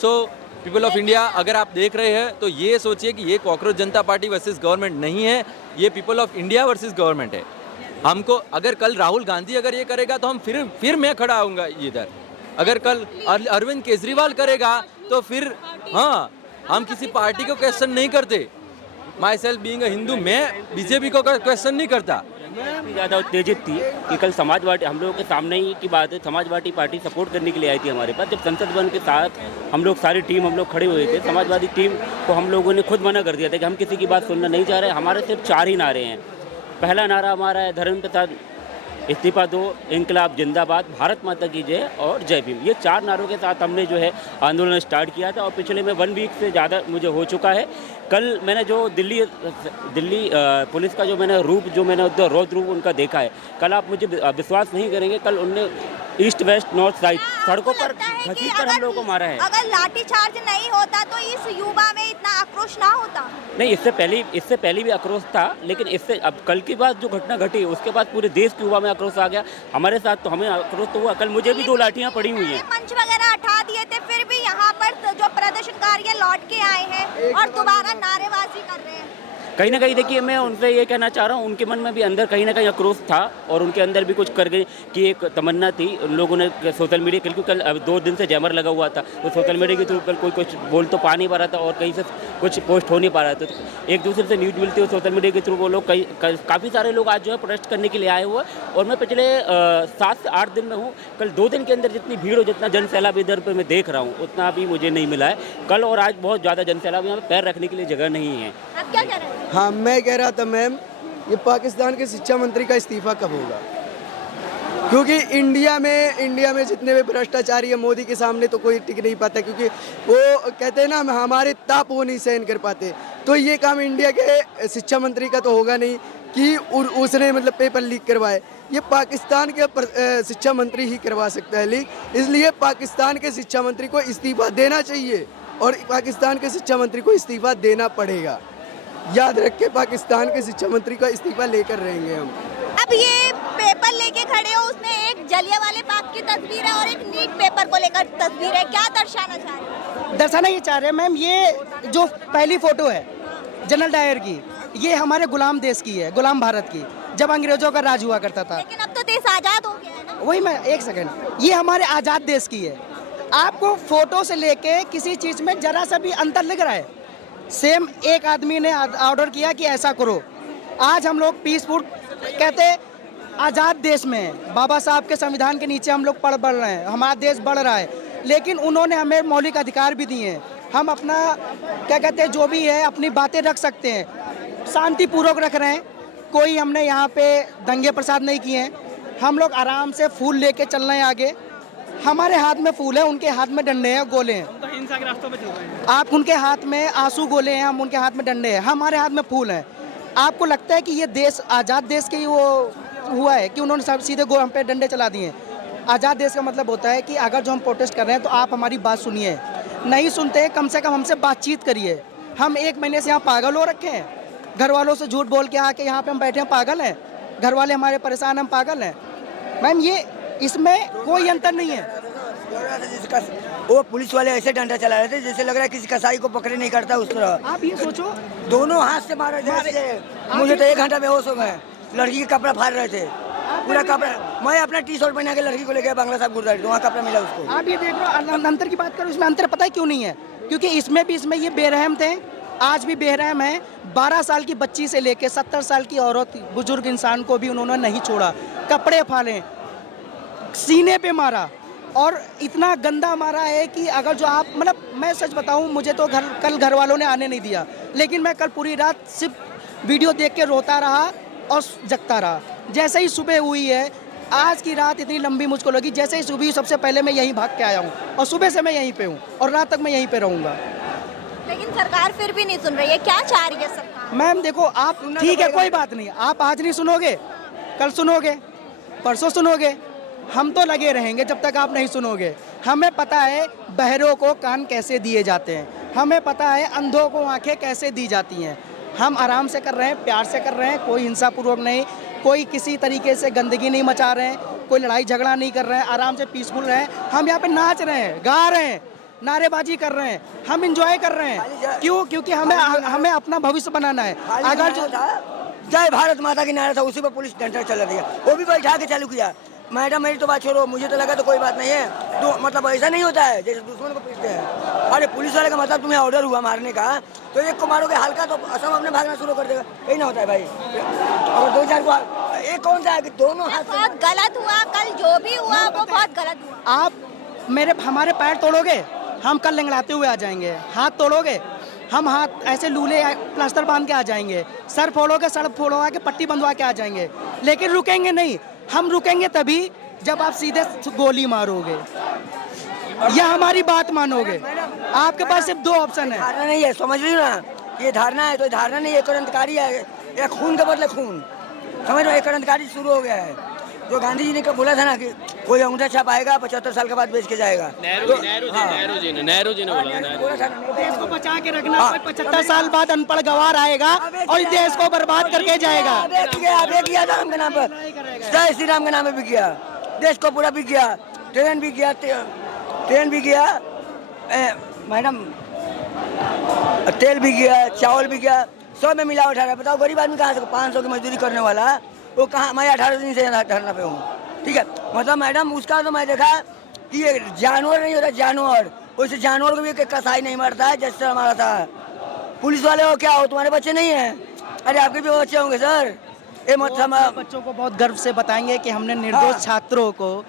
सो पीपल ऑफ इंडिया, अगर आप देख रहे हैं तो ये सोचिए कि ये cockroach Janata party versus government नहीं है, ये people of India versus government है। हमको अगर कल राहुल गांधी अगर ये करेगा तो हम फिर मैं खड़ा आऊँगा इधर। अगर कल अरविंद केजरीवाल करेगा तो फिर हाँ, हम किसी पार्टी को क्वेश्चन नहीं करते। माई सेल्फ बीइंग अ हिंदू, मैं बीजेपी को क्वेश्चन नहीं करता। ज़्यादा उत्तेजित थी कि कल समाजवादी, हम लोगों के सामने ही की बात है, समाजवादी पार्टी सपोर्ट करने के लिए आई थी हमारे पास। जब संसद भवन के साथ हम लोग सारी टीम हम लोग खड़े हुए थे, समाजवादी टीम को हम लोगों ने खुद मना कर दिया था कि हम किसी की बात सुनना नहीं चाह रहे। हमारे सिर्फ 4 ही नारे हैं। पहला नारा हमारा है धर्मेंद्र प्रसाद इस्तीफा दो, इनकलाब जिंदाबाद, भारत माता की जय और जय भीम। ये 4 नारों के साथ हमने जो है आंदोलन स्टार्ट किया था और पिछले में 1 वीक से ज़्यादा मुझे हो चुका है। कल मैंने जो दिल्ली पुलिस का जो मैंने रूप, जो मैंने रौद्र रूप उनका देखा है, कल आप मुझे विश्वास नहीं करेंगे, कल उनने ईस्ट वेस्ट नॉर्थ साइड सड़कों पर घसीट कर हम लोगों को मारा है। अगर लाठीचार्ज नहीं होता तो इस युवा में इतना आक्रोश ना होता। नहीं, इससे पहले भी आक्रोश था, लेकिन इससे अब कल की बात जो घटना घटी उसके बाद पूरे देश के युवा में आक्रोश आ गया। हमारे साथ तो हमें आक्रोश तो हुआ, कल मुझे भी 2 लाठियाँ पड़ी हुई हैं। मंच वगैरह हटा दिए थे, फिर भी यहाँ पर जो प्रदर्शनकारी लौट के आए हैं और दोबारा नारेबाजी कर रहे हैं। कहीं ना कहीं देखिए, मैं उनसे ये कहना चाह रहा हूँ, उनके मन में भी अंदर कहीं ना कहीं आक्रोश था और उनके अंदर भी कुछ कर गए कि एक तमन्ना थी उन लोगों ने सोशल मीडिया, क्योंकि कल 2 दिन से जैमर लगा हुआ था, तो सोशल मीडिया के थ्रू कल कोई कुछ बोल तो पा नहीं पा रहा था और कहीं से कुछ पोस्ट हो नहीं पा रहा था। तो एक दूसरे से न्यूज़ मिलती है सोशल मीडिया के थ्रू, वो लोग काफ़ी सारे लोग आज जो है प्रोटेस्ट करने के लिए आए हुए हैं। और मैं पिछले 7 से 8 दिन में हूँ, कल 2 दिन के अंदर जितनी भीड़ हो, जितना जन सैलाब इधर पर मैं देख रहा हूँ, उतना अभी मुझे नहीं मिला है। कल और आज बहुत ज़्यादा जन सैलाब, यहाँ पर पैर रखने के लिए जगह नहीं है। आप क्या कह रहे हैं? हाँ, मैं कह रहा था मैम, ये पाकिस्तान के शिक्षा मंत्री का इस्तीफा कब होगा? क्योंकि इंडिया में जितने भी भ्रष्टाचारी है, मोदी के सामने तो कोई टिक नहीं पाता, क्योंकि वो कहते हैं ना, हमारे ताप वो नहीं सहन कर पाते। तो ये काम इंडिया के शिक्षा मंत्री का तो होगा नहीं कि उसने मतलब पेपर लीक करवाए, ये पाकिस्तान के शिक्षा मंत्री ही करवा सकता है लीक। इसलिए पाकिस्तान के शिक्षा मंत्री को इस्तीफा देना चाहिए और पाकिस्तान के शिक्षा मंत्री को इस्तीफा देना पड़ेगा। याद रख के, पाकिस्तान के शिक्षा मंत्री का इस्तीफा लेकर रहेंगे हम। अब ये पेपर लेके खड़े हो, उसमें एक जलियांवाले बाग की तस्वीर है और एक नीट पेपर को लेकर तस्वीर है, क्या दर्शाना चाह रहे हैं? दर्शाना ये चाह रहे हैं मैम, ये जो पहली फोटो है जनरल डायर की, ये हमारे गुलाम देश की है, गुलाम भारत की, जब अंग्रेजों का राज हुआ करता था। लेकिन अब तो देश आजाद हो गया है ना। वही मैं, एक सेकंड, ये हमारे आज़ाद देश की है। आपको फोटो से लेके किसी चीज़ में जरा सा भी अंतर लग रहा है? सेम एक आदमी ने ऑर्डर किया कि ऐसा करो। आज हम लोग पीसफुल कहते आज़ाद देश में हैं, बाबा साहब के संविधान के नीचे हम लोग बढ़ रहे हैं, हमारा देश बढ़ रहा है। लेकिन उन्होंने हमें मौलिक अधिकार भी दिए हैं। हम अपना क्या कहते हैं जो भी है अपनी बातें रख सकते हैं, शांतिपूर्वक रख रहे हैं। कोई हमने यहाँ पे दंगे प्रसाद नहीं किए हैं। हम लोग आराम से फूल लेके चल रहे हैं आगे। हमारे हाथ में फूल है, उनके हाथ में डंडे हैं, गोले हैं। तो हिंसा के रास्तों पे चल रहे हैं। आप उनके हाथ में आंसू गोले हैं, हम उनके हाथ में डंडे हैं। हमारे हाथ में फूल हैं। आपको लगता है कि ये देश आज़ाद देश के वो हुआ है कि उन्होंने सब सीधे हम पे डंडे चला दिए हैं। आज़ाद देश का मतलब होता है कि अगर जो हम प्रोटेस्ट कर रहे हैं तो आप हमारी बात सुनिए। नहीं सुनते कम से कम हमसे बातचीत करिए। हम 1 महीने से यहाँ पागल हो रखे हैं। घर वालों से झूठ बोल के आके यहाँ पे हम बैठे हैं, पागल हैं। घर वाले हमारे परेशान, हम पागल हैं। मैम ये इसमें कोई अंतर नहीं है। वो पुलिस वाले ऐसे डंडा चला रहे थे जैसे लग रहा है किसी कसाई को पकड़े नहीं करता उस तरह। आप ये सोचो, दोनों हाथ से मारे थे। मुझे तो 1 घंटा बेहोश हो गए। लड़की के कपड़ा फाड़ रहे थे, पूरा कपड़ा। मैं अपना टी-शर्ट पहना के लड़की को लेके बांग्ला साहब गुरुद्वारे, वहाँ कपड़ा मिला उसको। आप ये देख लो, अंतर की बात करो, इसमें अंतर पता है क्यों नहीं है? क्योंकि इसमें ये बेरहम थे, आज भी बेरहम है। 12 साल की बच्ची से लेके 70 साल की औरत, बुजुर्ग इंसान को भी उन्होंने नहीं छोड़ा। कपड़े फाड़े, सीने पे मारा, और इतना गंदा मारा है कि अगर जो आप मतलब मैं सच बताऊं, मुझे तो कल घर वालों ने आने नहीं दिया, लेकिन मैं कल पूरी रात सिर्फ वीडियो देख के रोता रहा और जगता रहा। जैसे ही सुबह हुई है, आज की रात इतनी लंबी मुझको लगी, जैसे ही सुबह सबसे पहले मैं यहीं भाग के आया हूँ और सुबह से मैं यहीं पे हूँ और रात तक मैं यहीं पे रहूँगा। लेकिन सरकार फिर भी नहीं सुन रही है, क्या चाह रही है सरकार? मैम देखो, आप ठीक है, कोई बात नहीं, आप आज नहीं सुनोगे, कल सुनोगे, परसों सुनोगे, हम तो लगे रहेंगे जब तक आप नहीं सुनोगे। हमें पता है बहरों को कान कैसे दिए जाते हैं, हमें पता है अंधों को आंखें कैसे दी जाती हैं। हम आराम से कर रहे हैं, प्यार से कर रहे हैं, कोई हिंसापूर्वक नहीं, कोई किसी तरीके से गंदगी नहीं मचा रहे हैं, कोई लड़ाई झगड़ा नहीं कर रहे हैं, आराम से पीसफुल रहे हैं। हम यहाँ पे नाच रहे हैं, गा रहे हैं, नारेबाजी कर रहे हैं, हम इंजॉय कर रहे हैं। क्यों? क्योंकि हमें अपना भविष्य बनाना है। अगर जो जय भारत माता की नारा था, उसी पर पुलिस डंडा चला दिया, वो भी बैठा के चालू किया। मैडम मेरी तो बात छोड़ो, मुझे तो लगा तो कोई बात नहीं है, तो मतलब ऐसा नहीं होता है जैसे दुश्मन को पीटते हैं। अरे पुलिस वाले का मतलब तुम्हें ऑर्डर हुआ मारने का, तो एक को मारोगे हल्का तो असम अपने भागना शुरू कर देगा, यही ना होता है भाई। और 2-4 को एक कौन सा है कि दोनों हाथ बहुत गलत हुआ, कल जो भी हुआ वो बहुत गलत हुआ। आप हमारे पैर तोड़ोगे, हम कल लंगड़ाते हुए आ जाएंगे। हाथ तोड़ोगे, हम हाथ ऐसे लूले प्लास्टर बांध के आ जाएंगे। सर फोड़ोगे, सड़क फोड़वा के पट्टी बंधवा के आ जाएंगे, लेकिन रुकेंगे नहीं। हम रुकेंगे तभी जब आप सीधे गोली मारोगे या हमारी बात मानोगे। आपके पास सिर्फ 2 ऑप्शन है। धारणा नहीं है, समझ रही हो ना, ये धारणा है, तो धारणा नहीं है, क्रांतिकारी है। ये खून के बदले खून, समझ रहे हो, क्रांतिकारी शुरू हो गया है। जो गांधी जी ने कब बोला था ना कि कोई अंगूठा छापाएगा 75 साल के बाद बेच के जाएगा। नेहरू जी ने बोला था। देश को बचा के रखना, 75 साल बाद अनपढ़ गवार आएगा और इस देश को बर्बाद करके जाएगा। किया था के नाम पर, जय श्री राम के नाम पे बिक गया, देश को पूरा बिक गया। ट्रेन भी गया, ट्रेन भी गया मैडम, तेल भी गया, चावल भी गया, सब में मिलावट है। बताओ गरीब आदमी कहाँ से 500 की मजदूरी करने वाला, वो कहाँ? मैं 18 दिन से धरना पे हूँ, ठीक है। मतलब मैडम उसका तो मैं देखा कि ये जानवर नहीं होता, जानवर, वैसे जानवर को भी कसाई नहीं मारता है जैसे हमारा था। पुलिस वाले हो क्या हो, तुम्हारे बच्चे नहीं हैं? अरे आपके भी बच्चे होंगे सर। ये मतलब बच्चों को बहुत गर्व से बताएंगे कि हमने निर्दोष छात्रों को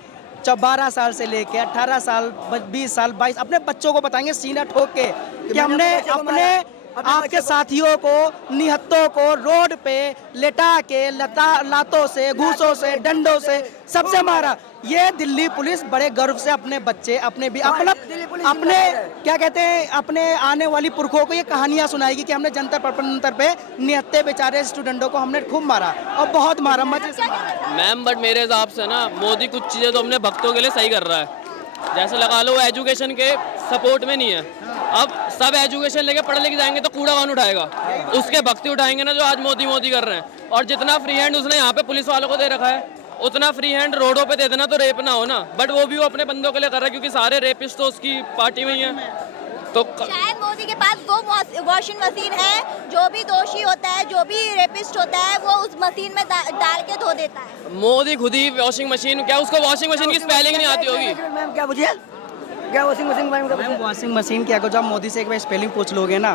12 साल से लेके 18 साल, 20 साल, 22, अपने बच्चों को बताएंगे सीना ठोक के कि हमने अपने आपके साथियों को, निहत्तों को रोड पे लेटा के लातों से, घूसों से, डंडों से सबसे मारा। ये दिल्ली पुलिस बड़े गर्व से अपने बच्चे, अपने क्या कहते हैं, अपने आने वाली पुरखों को ये कहानियां सुनाएगी कि हमने जंतर पे निहत्ते बेचारे स्टूडेंटों को हमने खूब मारा और बहुत मारा, मजे से मारा। मैम बट मेरे हिसाब से ना मोदी कुछ चीज़ें तो अपने भक्तों के लिए सही कर रहा है। जैसे लगा लो एजुकेशन के सपोर्ट में नहीं है। अब सब एजुकेशन लेके पढ़ लिख जाएंगे तो कूड़ा कौन उठाएगा? उसके भक्ति उठाएंगे ना, जो आज मोदी कर रहे हैं। और जितना फ्री हैंड उसने यहाँ पे पुलिस वालों को दे रखा है, उतना फ्री हैंड रोडों पे दे देना तो रेप ना हो ना। बट वो भी वो अपने बंदों के लिए कर रहा है, क्योंकि सारे रेपिस्ट तो उसकी पार्टी में ही है। तो शायद मोदी के पास वो वॉशिंग मशीन है, जो भी दोषी होता है, जो भी रेपिस्ट होता है, वो उस मशीन में डाल के धो देता है। मोदी खुद ही वॉशिंग मशीन, क्या उसको वॉशिंग मशीन की स्पेलिंग नहीं आती होगी? मैम क्या बुझिए, क्या washing machine? Ma'am washing machine की अगर जो आप मोदी से एक बार स्पेलिंग पूछ लोगे ना,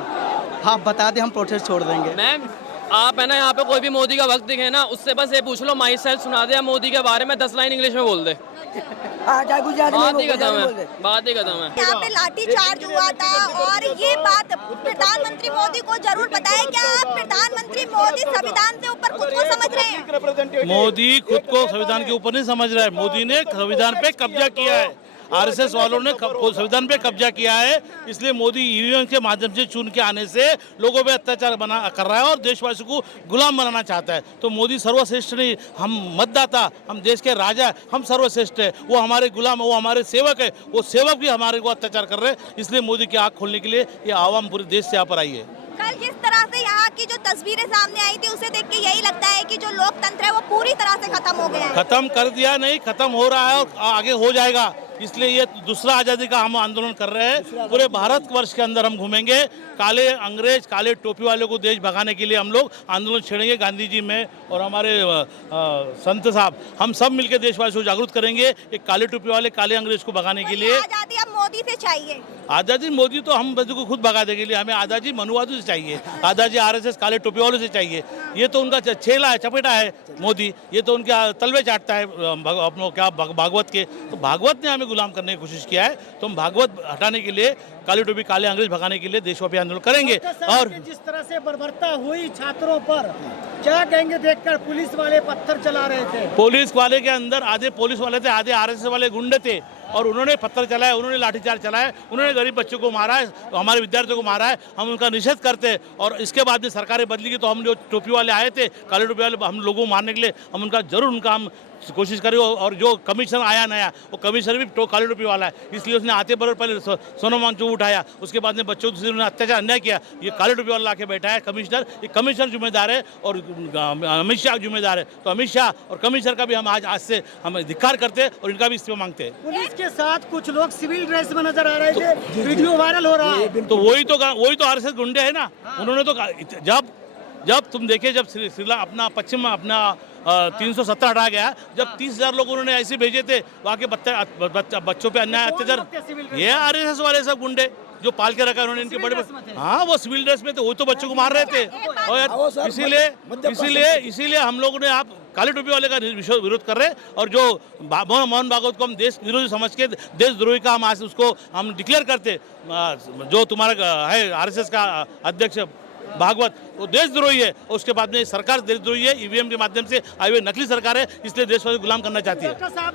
आप बता दें, हम प्रोटेस्ट छोड़ देंगे। मैम आप है ना यहाँ पे कोई भी मोदी का वक्त दिखे ना, उससे बस ये पूछ लो माई सेल्फ सुना दे मोदी के बारे में 10 लाइन इंग्लिश में बोल दे, चाहे गुजराती में बात ही खत्म बोल दे। है, बात ही खत्म है। यहाँ पे लाठी चार्ज हुआ था और ये बात प्रधानमंत्री मोदी को जरूर बताएं। क्या आप प्रधानमंत्री मोदी संविधान से ऊपर खुद को समझ रहे हैं? मोदी खुद को संविधान के ऊपर नहीं समझ रहा है। मोदी ने संविधान पे कब्जा किया है, आरएसएस वालों ने संविधान पे कब्जा किया है, इसलिए मोदी ईवीएम के माध्यम से चुन के आने से लोगों पे अत्याचार कर रहा है और देशवासियों को गुलाम बनाना चाहता है। तो मोदी सर्वश्रेष्ठ नहीं, हम मतदाता, हम देश के राजा, हम सर्वश्रेष्ठ है, वो हमारे गुलाम, वो हमारे सेवक है, वो सेवक भी हमारे को अत्याचार कर रहे हैं। इसलिए मोदी की आँख खोलने के लिए ये आवाम पूरे देश से यहाँ पर आई है। कल जिस तरह से यहाँ की जो तस्वीरें सामने आई थी उसे देख के यही लगता है कि जो लोकतंत्र है वो पूरी तरह से खत्म हो गया है। खत्म कर दिया नहीं, खत्म हो रहा है और आगे हो जाएगा। इसलिए ये दूसरा आज़ादी का हम आंदोलन कर रहे हैं। पूरे भारतवर्ष के अंदर हम घूमेंगे, काले अंग्रेज, काले टोपी वाले को देश भगाने के लिए हम लोग आंदोलन छेड़ेंगे। गांधी जी में और हमारे संत साहब, हम सब मिलकर देशवासियों को जागरूक करेंगे एक काले टोपी वाले, काले अंग्रेज को भगाने के लिए। आजादी अब मोदी से चाहिए। आज़ादी मोदी तो हम बच्चों को खुद भगा देने के लिए, हमें आज़ादी मनुवादियों से चाहिए, आज़ादी आरएसएस काले टोपी वालों से चाहिए। ये तो उनका छेला है, चपेटा है मोदी, ये तो उनके तलवे चाटता है अपनों क्या भागवत के। तो भागवत ने हमें गुलाम करने की कोशिश किया है, तो हम भागवत हटाने के लिए, काले टोपी काले अंग्रेज भगाने के लिए देशव्यापी आंदोलन करेंगे। और जिस तरह से बर्बरता हुई छात्रों पर, क्या कहेंगे देखकर? पुलिस वाले पत्थर चला रहे थे, पुलिस वाले के अंदर आधे पुलिस वाले थे, आधे आरएसएस वाले गुंडे थे और उन्होंने पत्थर चलाए, उन्होंने लाठीचार्ज चलाए, उन्होंने गरीब बच्चों को मारा है, हमारे विद्यार्थियों को मारा है। हम उनका निषेध करते हैं और इसके बाद में सरकारें बदली की तो हम जो टोपी वाले आए थे, काले टोपी वाले, हम लोगों को मारने के लिए हम उनका जरूर उनका हम कोशिश करें। और जो कमिश्नर आया नया, वो कमिश्नर भी काले टोपी वाला है, इसलिए उसने आते बराबर पहले सोनम वांगचुक उठाया, उसके बाद में बच्चों से उन्होंने अत्याचार अन्याय किया। ये काले टोपी वाला लाके बैठा है कमिश्नर, ये कमिश्नर जिम्मेदार है और अमित शाह जिम्मेदार है। तो अमित शाह और कमिश्नर का भी हम आज से हम धिक्कार करते हैं और इनका भी इस्तीफा मांगते हैं। पुलिस के साथ कुछ लोग सिविल ड्रेस में नजर आ रहे थे, वीडियो वायरल हो रहा है। तो वही तो आरएसएस गुंडे है ना। उन्होंने तो जब तुम देखे, जब श्रीलंका अपना पश्चिम में अपना 370 हटा गया, जब 30,000 लोग उन्होंने ऐसे भेजे थे वहाँ के बच्चों पे अन्याय अत्याचार, ये आरएसएस वाले सब गुंडे जो पाल के रखा उन्होंने, इनके बड़े, हाँ वो सिविल ड्रेस में थे, वो तो बच्चों को मार रहे थे। और इसीलिए हम लोगों ने आप काले टोपी वाले का विरोध कर रहे हैं और जो मोहन भागवत को हम देश विरोधी समझ के देशद्रोही का हम आज उसको हम डिक्लेयर करते, जो तुम्हारा है आरएसएस का अध्यक्ष भागवत, वो देशद्रोही है और उसके बाद में सरकार देशद्रोही है, ईवीएम के माध्यम से आई हुई नकली सरकार है, इसलिए देशवासी गुलाम करना चाहती है। डॉक्टर साहब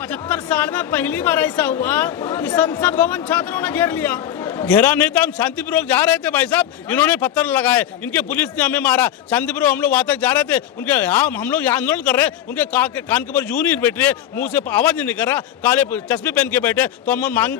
75 साल में पहली बार ऐसा हुआ कि संसद भवन छात्रों ने घेर लिया। घेरा नहीं था, हम शांतिपूर्वक जा रहे थे भाई साहब, इन्होंने पत्थर लगाए, इनके पुलिस ने हमें मारा, शांतिपूर्वक हम लोग वहाँ तक जा रहे थे, उनके यहाँ हम लोग यहाँ आंदोलन कर रहे हैं, उनके कान के ऊपर जू नहीं बैठ रही है, मुंह से आवाज़ नहीं निकल रहा, काले चश्मे पहन के बैठे, तो हम मांग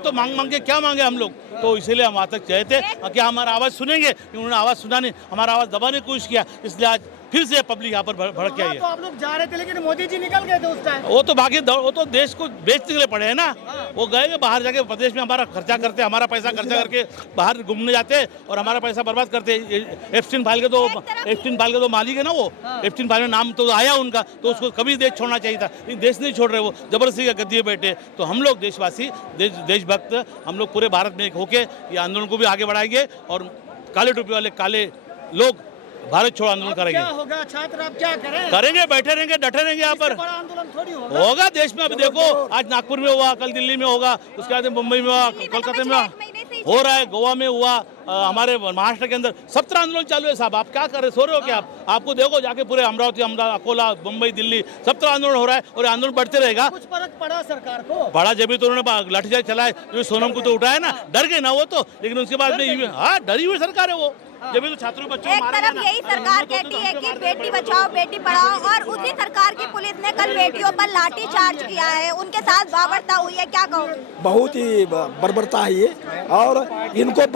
के क्या मांगे हम लोग। तो इसीलिए हम वहाँ तक गए थे कि हमारा आवाज़ सुनेंगे, उन्होंने आवाज़ सुना नहीं, हमारा आवाज़ दबाने की कोशिश किया, इसलिए आज फिर से पब्लिक यहाँ पर भड़क के आई है। तो आप लोग जा रहे थे लेकिन मोदी जी निकल गए थे उस टाइम। वो तो बाकी वो तो देश को बेचने के लिए पड़े हैं ना, वो गए बाहर जाके प्रदेश में हमारा खर्चा करते, हमारा पैसा खर्चा करके बाहर घूमने जाते और हमारा पैसा बर्बाद करते। एप्स्टीन फाइल के तो मालिक है ना, वो एप्स्टीन फाइल में नाम तो आया उनका, तो उसको कभी देश छोड़ना चाहिए था, लेकिन देश नहीं छोड़ रहे, वो जबरदस्ती गद्दी पे बैठे। तो हम लोग देशवासी, देशभक्त, हम लोग पूरे भारत में एक होके ये आंदोलन को भी आगे बढ़ाएंगे और काले टोपी वाले काले लोग भारत छोड़ो आंदोलन करेंगे। क्या होगा छात्र, अब क्या करेंगे? बैठे रहेंगे, डटे रहेंगे यहाँ पर। आंदोलन थोड़ी होगा देश में। अब देखो, आज नागपुर में हुआ, कल दिल्ली में होगा, उसके बाद मुंबई में हुआ, कोलकाता में हो रहा है, गोवा में हुआ, हमारे महाराष्ट्र के अंदर 17 आंदोलन चालू है साहब। आप क्या कर रहे, सो रहे हो क्या? आपको देखो जाके पूरे अमरावती, अकोला, मुंबई, दिल्ली 17 आंदोलन हो रहा है और आंदोलन बढ़ते रहेगा। कुछ फर्क पड़ा सरकार को? पड़ा, जब भी तो उन्होंने लाठीचार्ज चलाए, जो सोनम को तो उठाया ना, डर गए ना वो तो, लेकिन उसके बाद में हाँ डरी हुई सरकार है वो, जब भी तो छात्रों बच्चों एक तरफ यही सरकार कहती है कि बेटी बचाओ बेटी पढ़ाओ और उसी सरकार की पुलिस ने कल बेटियों पर लाठी चार्ज किया है, उनके साथ बाबरता हुई है, क्या कहो? बहुत ही बर्बरता है ये, और इनको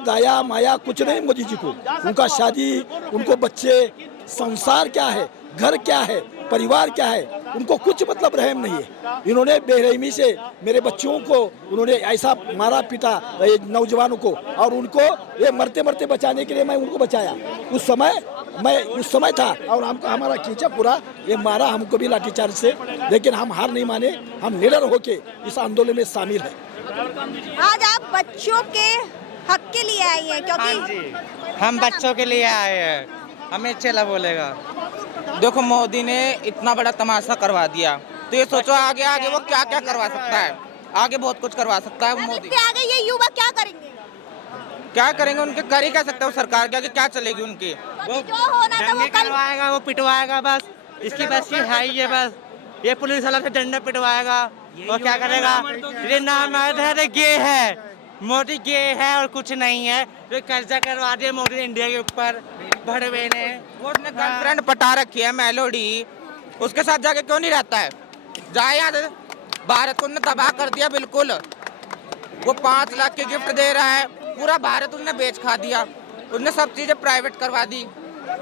दया माया कुछ नहीं मोदी जी को। उनका शादी, उनको बच्चे, संसार क्या है, घर क्या है, परिवार क्या है, उनको कुछ मतलब रहम नहीं है। इन्होंने बेरहमी से मेरे बच्चों को उन्होंने ऐसा मारा पीटा नौजवानों को, और उनको ये मरते मरते बचाने के लिए मैं उनको बचाया। उस समय था और हमको हमारा खींचा पूरा, ये मारा हमको भी लाठीचार्ज से, लेकिन हम हार नहीं माने, हम निडर होके इस आंदोलन में शामिल है। आज आप बच्चों के हक के लिए आई है, क्योंकि हाँ जी, हम बच्चों के लिए आए हैं, हमें चला बोलेगा। देखो मोदी ने इतना बड़ा तमाशा करवा दिया, तो ये सोचो आगे आगे वो क्या क्या करवा सकता है। आगे बहुत कुछ करवा सकता है मोदी। इससे आगे ये युवा क्या करेंगे? क्या करेंगे, उनके कर ही क्या सकते हैं, सरकार के आगे क्या चलेगी उनकी। वो जो होना था वो दंगे कल करवाएगा, वो पिटवाएगा, बस इसकी बस की है ही है। बस ये पुलिस वाला से डंडा पिटवाएगा और क्या करेगा। ये नाम है गे है, मोदी गे है और कुछ नहीं है। तो कर्जा करवा दिया मोदी ने इंडिया के ऊपर, भड़वे ने। वो उसने गर्लफ्रेंड पटा रखी है मेलोडी, उसके साथ जाके क्यों नहीं रहता है। जाए यहाँ से, भारत को उन्होंने तबाह कर दिया बिल्कुल। वो 5 लाख के गिफ्ट दे रहा है, पूरा भारत उन्होंने बेच खा दिया। उन्होंने सब चीजें प्राइवेट करवा दी।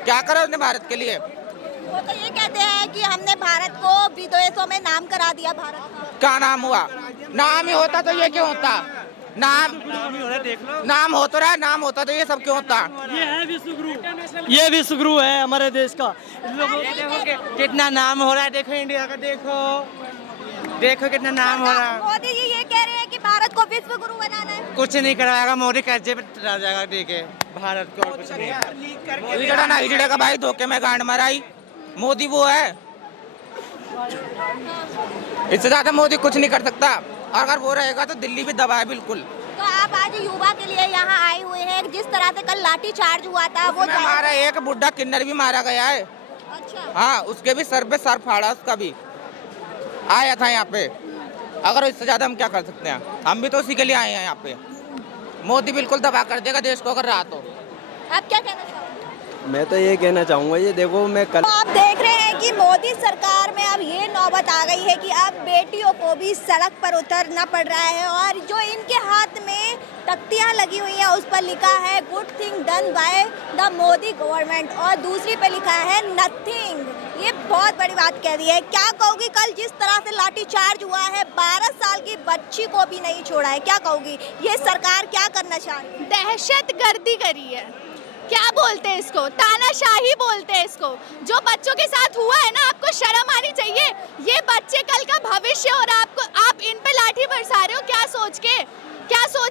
क्या करा उसने भारत के लिए। वो तो ये कहते हैं कि हमने भारत को विदेशों में नाम करा दिया भारत का। क्या नाम हुआ, नाम ही होता तो ये क्यों होता। नाम नाम हो तो रहा है, नाम होता तो ये सब क्यों होता। ये है विश्वगुरु, ये विश्वगुरु है हमारे देश का। ये देखो कितना नाम हो रहा है, देखो इंडिया का, देखो कितना नाम हो रहा है। मोदी जी ये कह रहे हैं कि भारत को विश्व गुरु बनाना है। कुछ नहीं करवाएगा मोदी, कर्जे पे चला जाएगा ठीक है भारत को, और कुछ नहीं। हिजड़ा ना हिजड़े का भाई, धोखे में गांड मराई। मोदी वो है, इससे ज्यादा मोदी कुछ नहीं कर सकता। अगर वो रहेगा तो दिल्ली भी दबा है बिल्कुल। तो आप आज युवा के लिए यहाँ आए हुए हैं, जिस तरह से कल लाठी चार्ज हुआ था वो हमारा एक बुढ़ा किन्नर भी मारा गया है। अच्छा, हाँ, उसके भी सर पे सर फाड़ा, उसका भी आया था यहाँ पे। अगर इससे ज्यादा हम क्या कर सकते हैं, हम भी तो उसी के लिए आए हैं यहाँ पे। मोदी बिल्कुल तबाह कर देगा देश को अगर रहा तो। आप क्या कहना चाहोगे? मैं तो ये कहना चाहूँगा, ये देखो मैं कल तो आप देख रहे हैं कि मोदी सरकार में अब ये नौबत आ गई है कि अब बेटियों को भी सड़क पर उतरना पड़ रहा है, और जो इनके हाथ में तख्तियां लगी हुई हैं उस पर लिखा है good thing done by the Modi government, और दूसरी पे लिखा है नथिंग। ये बहुत बड़ी बात कह दी है। क्या कहोगी, कल जिस तरह से लाठी चार्ज हुआ है, 12 साल की बच्ची को भी नहीं छोड़ा है, क्या कहोगी ये सरकार क्या करना चाह रही है? दहशतगर्दी करी है, क्या बोलते हैं इसको, तानाशाही बोलते हैं इसको। जो बच्चों के साथ हुआ है ना, आपको शर्म आनी चाहिए। ये बच्चे कल का भविष्य, और आप इन पे लाठी बरसा रहे हो, क्या सोच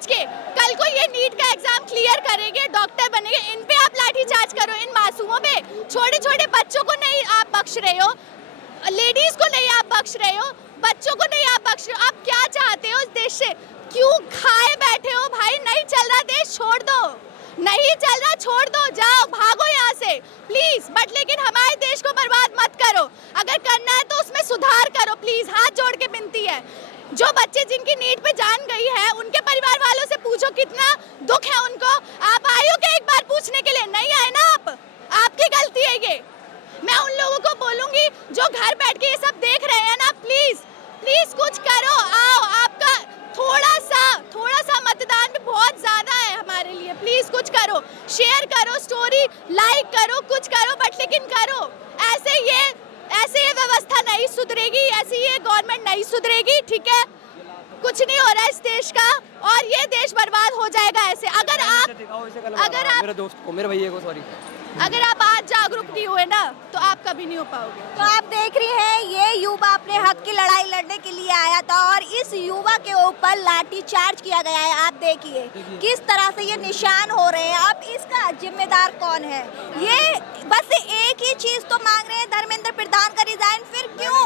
के कल को ये नीट का एग्जाम क्लियर करेंगे, डॉक्टर बनेंगे, इन पे आप लाठी चार्ज करो, इन मासूमों पे। छोटे छोटे बच्चों को नहीं आप बख्श रहे हो, लेडीज को नहीं आप बख्श रहे हो, बच्चों को नहीं आप बख्श रहे हो। आप क्या चाहते हो इस देश से, क्यों खाए बैठे हो भाई? नहीं चल रहा देश, छोड़ दो, नहीं चल रहा छोड़ दो, जाओ भागो यहाँ से प्लीज। बट लेकिन हमारे देश को बर्बाद मत करो, अगर करना है तो उसमें सुधार करो प्लीज, हाथ जोड़ के विनती है। जो बच्चे जिनकी नीट पे जान गई है, उनके परिवार वालों से पूछो कितना दुख है उनको। आप आए हो क्या एक बार पूछने के लिए? नहीं आए ना आप, आपकी गलती है ये। मैं उन लोगों को बोलूंगी जो घर बैठ के ये सब देख रहे हैं ना, प्लीज प्लीज कुछ करो, आओ। आपका थोड़ा सा मतदान भी बहुत ज्यादा है हमारे लिए, प्लीज कुछ करो, शेयर करो, स्टोरी लाइक करो, कुछ करो, बट लेकिन करो। ऐसे ये व्यवस्था नहीं सुधरेगी, ऐसे ये गवर्नमेंट नहीं सुधरेगी, ठीक है? कुछ नहीं हो रहा है इस देश का, और ये देश बर्बाद हो जाएगा ऐसे। मेरे दोस्त को, मेरे भैया को, सॉरी, अगर आप आज जागरूक नहीं हुए ना तो आप कभी नहीं हो पाओगे। तो आप देख रही हैं, ये युवा अपने हक की लड़ाई लड़ने के लिए आया था, और इस युवा के ऊपर लाठी चार्ज किया गया है। आप देखिए किस तरह से ये निशान हो रहे हैं। अब इसका जिम्मेदार कौन है? ये बस एक ही चीज तो मांग रहे हैं, धर्मेंद्र प्रधान का रिजाइन। फिर क्यों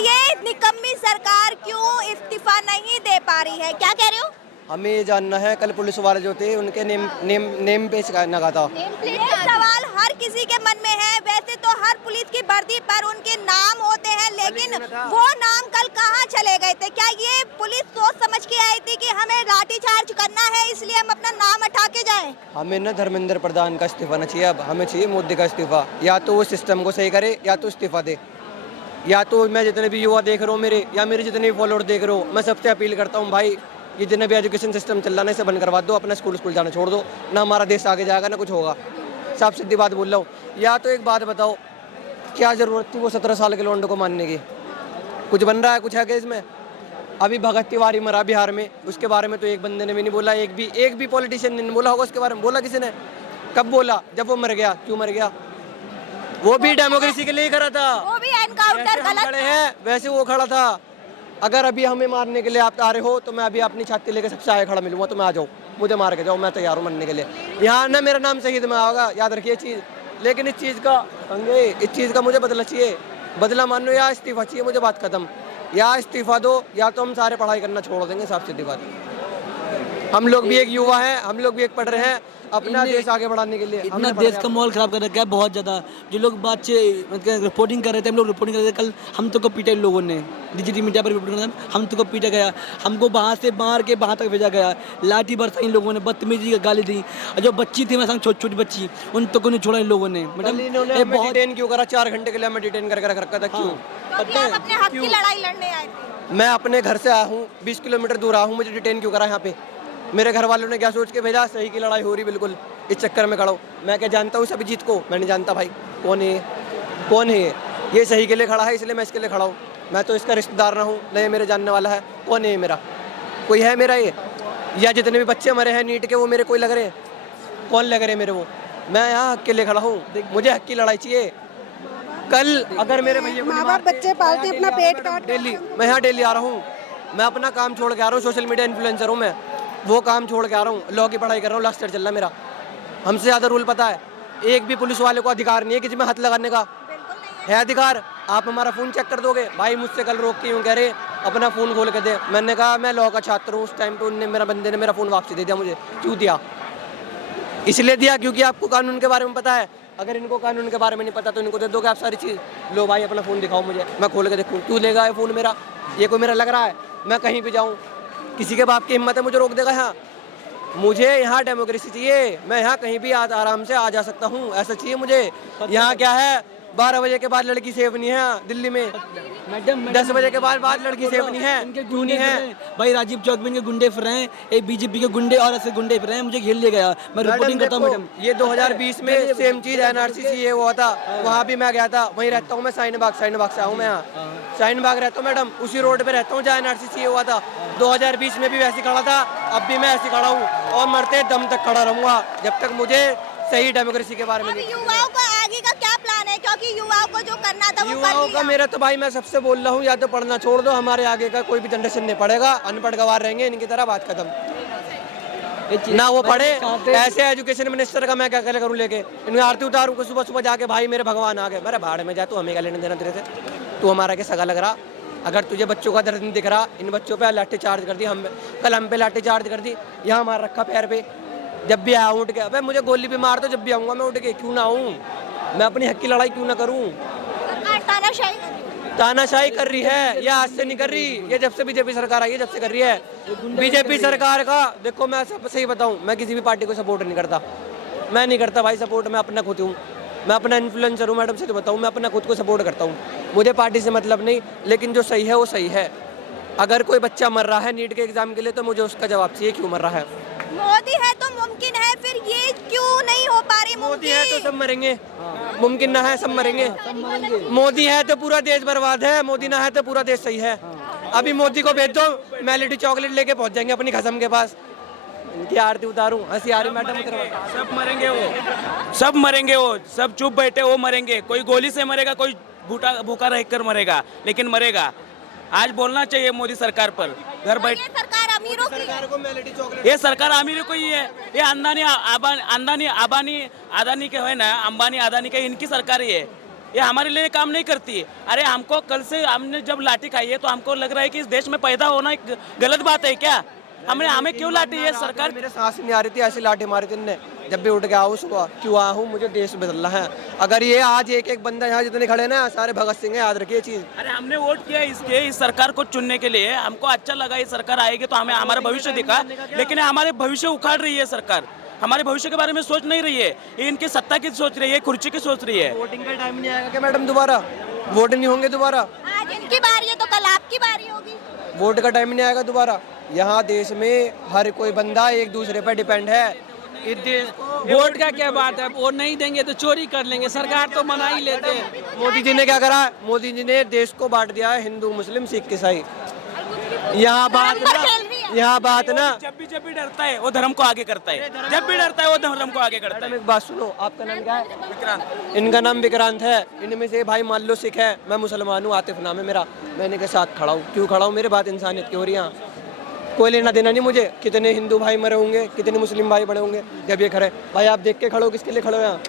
ये निकम्मी सरकार क्यों इस्तीफा नहीं दे पा रही है? क्या कह रहे हो? हमें ये जानना है, कल पुलिस वाले जो थे उनके नेम पे लगा था। ये सवाल हर किसी के मन में है। वैसे तो हर पुलिस की वर्दी पर उनके नाम होते हैं, लेकिन वो नाम कल कहाँ चले गए थे? क्या ये पुलिस सोच समझ के आई थी कि हमें लाठी चार्ज करना है इसलिए हम अपना नाम हटा के जाएं? हमें न धर्मेंद्र प्रधान का इस्तीफा न चाहिए, अब हमें चाहिए मोदी का इस्तीफा। या तो वो सिस्टम को सही करे, या तो इस्तीफा दे। या तो मैं जितने भी युवा देख रहा हूँ मेरे, या मेरे जितने भी फॉलोअर देख रहे हो, मैं सबसे अपील करता हूँ भाई, ये जितना भी एजुकेशन सिस्टम चल रहा है इसे बंद करवा दो, अपना स्कूल जाना छोड़ दो, ना हमारा देश आगे जाएगा ना कुछ होगा। साफ सीधी बात बोल रहा हूँ। या तो एक बात बताओ, क्या ज़रूरत थी वो 17 साल के लौंडे को मानने की? कुछ बन रहा है, कुछ है क्या इसमें? अभी भगत तिवारी मरा बिहार में, उसके बारे में तो एक बंदे ने भी नहीं बोला, एक भी पॉलिटिशियन ने नहीं बोला होगा उसके बारे में। बोला किसी ने? कब बोला? जब वो मर गया। क्यों मर गया? वो भी डेमोक्रेसी के लिए ही करा था, वो भी एनकाउंटर गलत है, वैसे वो खड़ा था। अगर अभी हमें मारने के लिए आप आ रहे हो तो मैं अभी अपनी छाती लेकर सबसे आगे खड़ा मिलूंगा, तो मैं आ जाऊँ। मुझे मार के जाओ, मैं तैयार हूँ मरने के लिए। यहाँ ना मेरा नाम शहीद में होगा, याद रखिए चीज़। लेकिन इस चीज़ का मुझे बदला चाहिए, बदला मान लो, या इस्तीफा चाहिए मुझे, बात खत्म। या इस्तीफा दो, या तो हम सारे पढ़ाई करना छोड़ देंगे, साफ सीधी बात। हम लोग भी एक युवा हैं, हम लोग भी एक पढ़ रहे हैं अपना देश आगे बढ़ाने के लिए। इतना देश का माहौल खराब कर रखा है बहुत ज़्यादा। जो लोग मतलब रिपोर्टिंग कर रहे थे, हम लोग रिपोर्टिंग कर रहे थे, कल हम तो को पीटा इन लोगों ने, डिजिटल मीडिया पर रिपोर्टिंग कर रहे थे, हम तो को पीटा गया, हमको वहाँ से मार के वहाँ तक भेजा गया, लाठी बरसा इन लोगों ने, बदतमीजी गाली दी। और जो बच्ची थी मेरे संग, छोटी छोटी बच्ची, उन तक को नहीं छोड़ा इन लोगों ने। मतलब बहुत डिटेन क्यों करा, 4 घंटे के लिए हमें डिटेन करके रख रखा था, क्यों? अपने हक की लड़ाई लड़ने आए थे। मैं अपने घर से आया हूँ, 20 किलोमीटर दूर आया हूँ, मुझे डिटेन क्यों करा यहाँ पे? मेरे घर वालों ने क्या सोच के भेजा, सही की लड़ाई हो रही बिल्कुल, इस चक्कर में खड़ा हूँ। मैं क्या जानता हूँ सभी जीत को? मैं नहीं जानता भाई, कौन है ये सही के लिए खड़ा है, इसलिए मैं इसके लिए खड़ा हूँ। मैं तो इसका रिश्तेदार ना हूँ, नहीं मेरे जानने वाला है। कौन है मेरा? कोई है मेरा ये? या जितने भी बच्चे मरे हैं नीट के, वो मेरे कोई लग रहे हैं? कौन लग रहे मेरे वो? मैं यहाँ हक के लिए खड़ा हूँ, मुझे हक की लड़ाई चाहिए। कल अगर मेरे भैया को माँ-बाप बच्चे पालते अपना पेट काट, डेली, मैं यहाँ डेली आ रहा हूँ, मैं अपना काम छोड़ के आ रहा हूँ, सोशल मीडिया इन्फ्लुएंसर हूँ मैं, वो काम छोड़ के आ रहा हूँ, लॉ की पढ़ाई कर रहा हूँ, लास्ट ईयर चल रहा है मेरा। हमसे ज़्यादा रूल पता है, एक भी पुलिस वाले को अधिकार नहीं है किसी में हाथ लगाने का। है अधिकार? आप हमारा फ़ोन चेक कर दोगे? भाई मुझसे कल रोक के यूँ कह रहे अपना फ़ोन खोल के दे। मैंने कहा मैं लॉ का छात्र हूँ। उस टाइम पे उनने, मेरा बंदे ने मेरा फ़ोन वापसी दे दिया मुझे। क्यों दिया? इसलिए दिया क्योंकि आपको कानून के बारे में पता है। अगर इनको कानून के बारे में नहीं पता तो इनको दे दोगे आप सारी चीज़। लो भाई अपना फ़ोन दिखाओ मुझे, मैं खोल के देखूँ। क्यों लेगा ये फ़ोन मेरा? ये कोई मेरा लग रहा है? मैं कहीं भी जाऊँ, किसी के बाप की हिम्मत है मुझे रोक देगा यहाँ? मुझे यहाँ डेमोक्रेसी चाहिए, मैं यहाँ कहीं भी आराम से आ जा सकता हूँ, ऐसा चाहिए मुझे। यहाँ क्या है, 12 बजे के बाद लड़की सेफ नहीं है दिल्ली में, मैडम 10 बजे के बाद लड़की सेफ नहीं है। क्यों नहीं है भाई? राजीव चौक में इनके गुंडे फिर रहे हैं, एक बीजेपी के गुंडे और ऐसे गुंडे फिर रहे हैं, मुझे घेर लिया गया। मैं रिपोर्टिंग करता हूँ मैडम। ये 2020 में सेम चीज़ NRC ये हुआ था, वहाँ भी मैं गया था, वहीं रहता हूँ मैं, शाहीन बाग से आऊँ मैं यहाँ, शाहीन बाग रहता हूँ मैडम, उसी रोड पे रहता हूँ जहाँ NRC हुआ था। 2020 में भी वैसे खड़ा था, अब भी मैं ऐसे खड़ा हूँ और मरते दम तक खड़ा रहूँगा जब तक मुझे सही डेमोक्रेसी के बारे में नहीं। युवाओं का आगे का क्या प्लान है? क्योंकि युवाओं को जो करना था वो युवाओं का मेरा तो भाई मैं सबसे बोल रहा हूँ, या तो पढ़ना छोड़ दो, हमारे आगे का कोई भी जनरेशन नहीं पढ़ेगा, अनपढ़ गवार रहेंगे इनकी तरह, बात खत्म। ना वो पढ़े, ऐसे एजुकेशन मिनिस्टर का मैं क्या करूँ लेके, इन्हें आरती उतारूँ को सुबह सुबह जाके, भाई मेरे भगवान आ गए, मेरे भाड़ में जा, तू हमें क्या लेने देना तेरे से? तू हमारा क्या सगा लग रहा? अगर तुझे बच्चों का दर्द नहीं दिख रहा, इन बच्चों पे लाठी चार्ज कर दी, कल हम पे लाठी चार्ज कर दी, यहाँ मार रखा पैर पे। जब भी आया उठ के, अबे मुझे गोली भी मार दो, जब भी आऊँगा मैं उठ के, क्यों ना आऊँ? मैं अपनी हक की लड़ाई क्यों ना करूँ? तानाशाही कर रही है, ये आज से नहीं कर रही, ये जब से बीजेपी सरकार आई है जब से कर रही है। बीजेपी सरकार का देखो, मैं सब सही बताऊँ, मैं किसी भी पार्टी को सपोर्ट नहीं करता, मैं नहीं करता भाई सपोर्ट, मैं अपना खुद हूँ, मैं अपना इन्फ्लुएंसर हूँ मैडम से तो बताऊँ, मैं अपना खुद को सपोर्ट करता हूँ, मुझे पार्टी से मतलब नहीं, लेकिन जो सही है वो सही है। अगर कोई बच्चा मर रहा है नीट के एग्जाम के लिए तो मुझे उसका जवाब चाहिए, क्यों मर रहा है? मोदी है तो मुमकिन है, फिर ये क्यों नहीं हो पा रही? मोदी है तो सब मरेंगे, मुमकिन ना है सब मरेंगे। मोदी है तो पूरा देश बर्बाद है, मोदी ना है तो पूरा देश सही है। अभी मोदी को भेज दो, मेलेडी चॉकलेट लेके पहुंच जाएंगे अपनी खसम के पास। इनकी आरती उतारूं, हंसी आ रही मैडम? सब मरेंगे वो, सब मरेंगे वो, सब चुप बैठे वो मरेंगे। कोई गोली से मरेगा, कोई भूखा रहकर मरेगा, लेकिन मरेगा। आज बोलना चाहिए मोदी सरकार पर, घर बैठ। सरकार अमीरों की, ये सरकार अमीरों को ही है। ये अदानी के है ना, अंबानी अदानी के, इनकी सरकार ही है। ये हमारे लिए काम नहीं करती। अरे हमको कल से हमने जब लाठी खाई है तो हमको लग रहा है कि इस देश में पैदा होना एक गलत बात है क्या? हमें क्यों लाठी है सरकार? मेरे सांस नहीं आ रही थी, ऐसी लाठी मारी थी इनने। जब भी उठ के आऊँ सुबह, क्यों आया हूँ? मुझे देश बदलना है। अगर ये आज एक बंदा यहाँ जितने खड़े ना सारे भगत सिंह है, याद रखिए चीज। अरे हमने वोट किया इस सरकार को चुनने के लिए, हमको अच्छा लगा ये सरकार आएगी तो हमें हमारा भविष्य दिखा, लेकिन हमारे भविष्य उखाड़ रही है सरकार। हमारे भविष्य के बारे में सोच नहीं रही है, ये इनकी सत्ता की सोच रही है, कुर्सी की सोच रही है। वोटिंग का टाइम नहीं आएगा क्या मैडम? दोबारा वोट नहीं होंगे दोबारा? आज इनकी बारी है तो कल आपकी बारी होगी। वोट का टाइम नहीं आएगा दोबारा। यहाँ देश में हर कोई बंदा एक दूसरे पर डिपेंड है। इस देश वोट का क्या बात है? वोट नहीं देंगे तो चोरी कर लेंगे, सरकार तो मना ही लेते हैं। मोदी जी ने क्या करा? मोदी जी ने देश को बांट दिया है हिंदू मुस्लिम सिख ईसाई। यहाँ बात ना जब भी डरता है वो धर्म को आगे करता है, जब भी डरता है वो धर्म को आगे करता है। एक बात सुनो, आपका नाम क्या है? विक्रांत। इनका नाम विक्रांत है। इनमें से भाई मान लो सिख है, मैं मुसलमान हूँ, आतिफ नाम है मेरा, मैं इनके साथ खड़ा हूँ। क्यों खड़ा हूँ? मेरे बात इंसानियत की हो रही है। कोई लेना देना नहीं मुझे, कितने हिंदू भाई मरे होंगे, कितने मुस्लिम भाई बड़े होंगे जब ये खड़े। भाई आप देख के खड़े हो, किसके लिए खड़े हो यहाँ?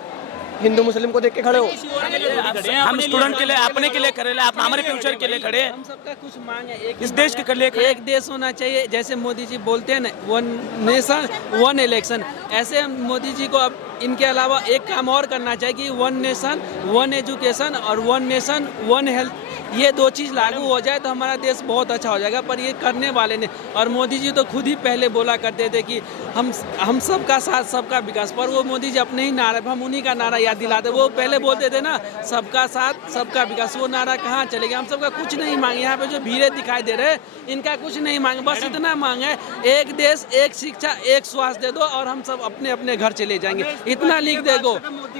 हिंदू मुस्लिम को देख के खड़े हो? हम स्टूडेंट के लिए, अपने के लिए खड़े, आप हमारे फ्यूचर के लिए खड़े। हम सबका कुछ मांग है, इस देश के लिए खड़े। एक देश होना चाहिए, जैसे मोदी जी बोलते हैं ना, 1 नेशन 1 इलेक्शन। ऐसे मोदी जी को अब इनके अलावा एक काम और करना चाहिए कि 1 नेशन 1 एजुकेशन और 1 नेशन 1 हेल्थ, ये 2 चीज़ लागू हो जाए तो हमारा देश बहुत अच्छा हो जाएगा। पर ये करने वाले ने, और मोदी जी तो खुद ही पहले बोला करते थे कि हम सबका साथ सबका विकास, पर वो मोदी जी अपने ही नारा, हम उन्हीं का नारा याद दिलाते। वो पहले बोलते थे ना सबका साथ सबका विकास, वो नारा कहाँ चले गया? हम सबका कुछ नहीं मांगे, यहाँ पे जो भीड़े दिखाई दे रहे इनका कुछ नहीं मांगे, बस इतना मांगे एक देश एक शिक्षा एक स्वास्थ्य दे दो और हम सब अपने अपने घर चले जाएंगे, इतना लिख दे दो।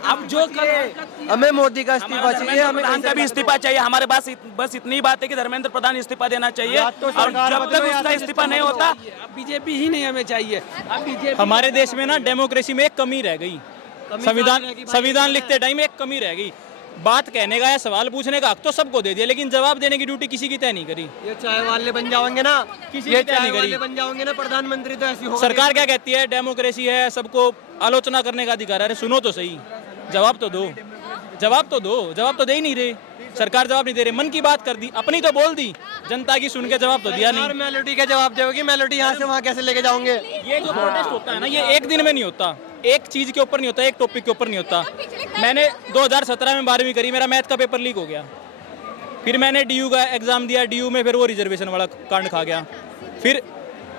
अब जो हमें मोदी का इस्तीफा चाहिए, हमें प्रधान का भी इस्तीफा चाहिए। हमारे पास बस इतनी बात है कि धर्मेंद्र प्रधान इस्तीफा देना चाहिए, और जब तक उसका इस्तीफा नहीं होता बीजेपी ही नहीं हमें चाहिए। अब बीजेपी हमारे देश में ना डेमोक्रेसी में एक कमी रह गई, संविधान लिखते टाइम एक कमी रह गई। बात कहने का या सवाल पूछने का हक तो सबको दे दिया, लेकिन जवाब देने की ड्यूटी किसी की तय नहीं करी। ये चाय वाले बन जाओगे ना, किसी की तय नहीं करी। बन जाओगे ना प्रधानमंत्री, तो ऐसी होगा। सरकार क्या कहती है? डेमोक्रेसी है, सबको आलोचना करने का अधिकार है। अरे सुनो तो सही, जवाब तो दो, जवाब तो दे ही नहीं रहे। सरकार जवाब नहीं दे रही, मन की बात कर दी, अपनी तो बोल दी, जनता की सुन के जवाब तो दिया नहीं। मेलोडी का जवाब दोगी? मेलोडी यहाँ से वहाँ कैसे लेके जाओगे? ये जो प्रोटेस्ट होता है ना, ये एक दिन में नहीं होता, एक चीज के ऊपर नहीं होता, एक टॉपिक के ऊपर नहीं होता। मैंने 2017 में 12वीं करी, मेरा मैथ का पेपर लीक हो गया, फिर मैंने DU का एग्जाम दिया, DU में फिर वो रिजर्वेशन वाला कांड खा गया, फिर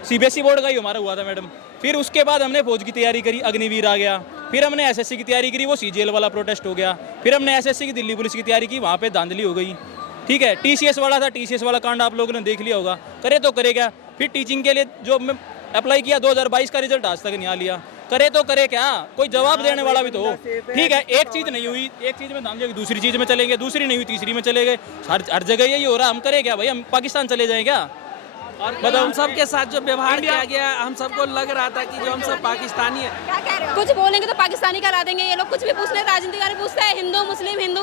CBSE बोर्ड का ही हमारा हुआ था मैडम, फिर उसके बाद हमने फौज की तैयारी करी, अग्निवीर आ गया, फिर हमने SSC की तैयारी करी, वो CGL वाला प्रोटेस्ट हो गया, फिर हमने SSC की दिल्ली पुलिस की तैयारी की, वहाँ पे धांधली हो गई। ठीक है, TCS वाला था, TCS वाला कांड आप लोगों ने देख लिया होगा, करे तो करे क्या? फिर टीचिंग के लिए जो मैं अप्लाई किया 2022 का रिजल्ट आज तक नहीं आ लिया, करे तो करे क्या? कोई जवाब देने वाला भी तो हो। ठीक है, एक चीज़ नहीं हुई, एक चीज़ में धांधली, दूसरी चीज़ में चले गए, दूसरी नहीं हुई तीसरी में चले गए, हर जगह यही हो रहा। हम करें क्या भाई? हम पाकिस्तान चले जाएं क्या? और मतलब हम सब के साथ जो व्यवहार किया गया, हम सबको लग रहा था कि जो हम सब पाकिस्तानी है। कुछ बोलेंगे तो पाकिस्तानी करा देंगे ये लोग, कुछ भी पूछने राजनीतिक पूछते हैं हिंदू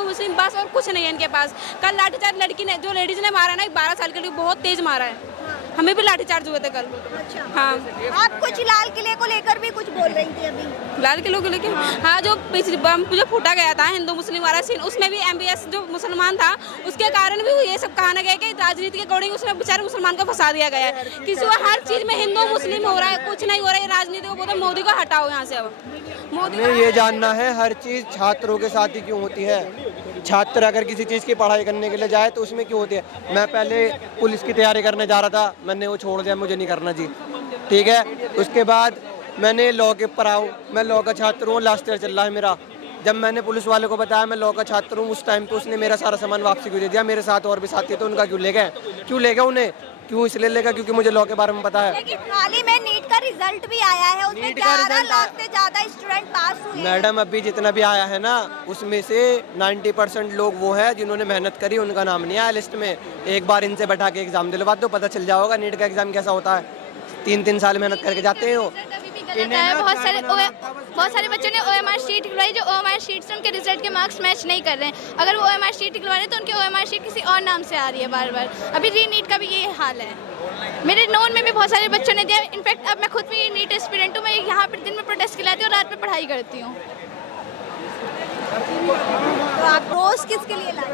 मुस्लिम बस, और कुछ नहीं है इनके पास। कल लाठीचार्ज लड़की ने, जो लेडीज ने मारा ना, 12 साल की लड़की, बहुत तेज मारा है, हमें भी लाठीचार्ज हुए थे कल। अच्छा। हाँ, आप कुछ लाल किले को लेकर भी कुछ बोल रही थी अभी। लाल किले को लेकर, हाँ, जो पिछली बम जो फूटा गया था हिंदू मुस्लिम वाला सीन, उसमें भी MBS जो मुसलमान था, उसके कारण भी ये सब कहा गया कि राजनीति के अकॉर्डिंग उसमें बेचारे मुसलमान को फंसा दिया गया है। किसी को हर चीज में हिंदू मुस्लिम हो रहा है, कुछ नहीं हो रहा है। राजनीति को बोलते मोदी को हटाओ यहाँ से। अब मोदी हमें ये जानना है हर चीज़ छात्रों के साथ ही क्यों होती है। छात्र अगर किसी चीज़ की पढ़ाई करने के लिए जाए तो उसमें क्यों होती है। मैं पहले पुलिस की तैयारी करने जा रहा था, मैंने वो छोड़ दिया, मुझे नहीं करना जी, ठीक है। उसके बाद मैंने लॉ के ऊपर आऊँ, मैं लॉ का छात्र हूँ, लास्ट ईयर चल रहा है मेरा। जब मैंने पुलिस वाले को बताया मैं लॉ का छात्र हूँ, उस टाइम पे उसने मेरा सारा सामान वापसी क्यों दे दिया। मेरे साथ और भी साथी थे, उनका क्यों ले गए? क्यों ले गए उन्हें? क्यों इसलिए लेगा क्योंकि मुझे लॉ के बारे में पता है। लेकिन हाल ही में नीट का रिजल्ट भी आया है, उसमें 11 लाख से ज्यादा स्टूडेंट पास हुए। मैडम अभी जितना भी आया है ना, उसमें से 90% लोग वो है जिन्होंने मेहनत करी, उनका नाम नहीं आया लिस्ट में। एक बार इनसे बैठा के एग्जाम दिलवा दो, पता चल जाओगा नीट का एग्जाम कैसा होता है। 3-3 साल मेहनत करके जाते हैं वो। बहुत सारे बच्चों ने OMR शीट निकलवाई, जो OMR शीट से उनके रिजल्ट के मार्क्स मैच नहीं कर रहे हैं। अगर वो OMR शीट निकलवा रहे हैं तो उनकी OMR शीट किसी और नाम से आ रही है बार बार। अभी रीनीट का भी ये हाल है। मेरे नोन में भी बहुत सारे बच्चों ने दिया। इनफैक्ट अब मैं खुद भी नीट एस्पिरेंट हूँ। मैं यहाँ पर दिन में प्रोटेस्ट खिलाती हूँ और रात में पढ़ाई करती हूँ। तो आप रोज किसके लिए लाए?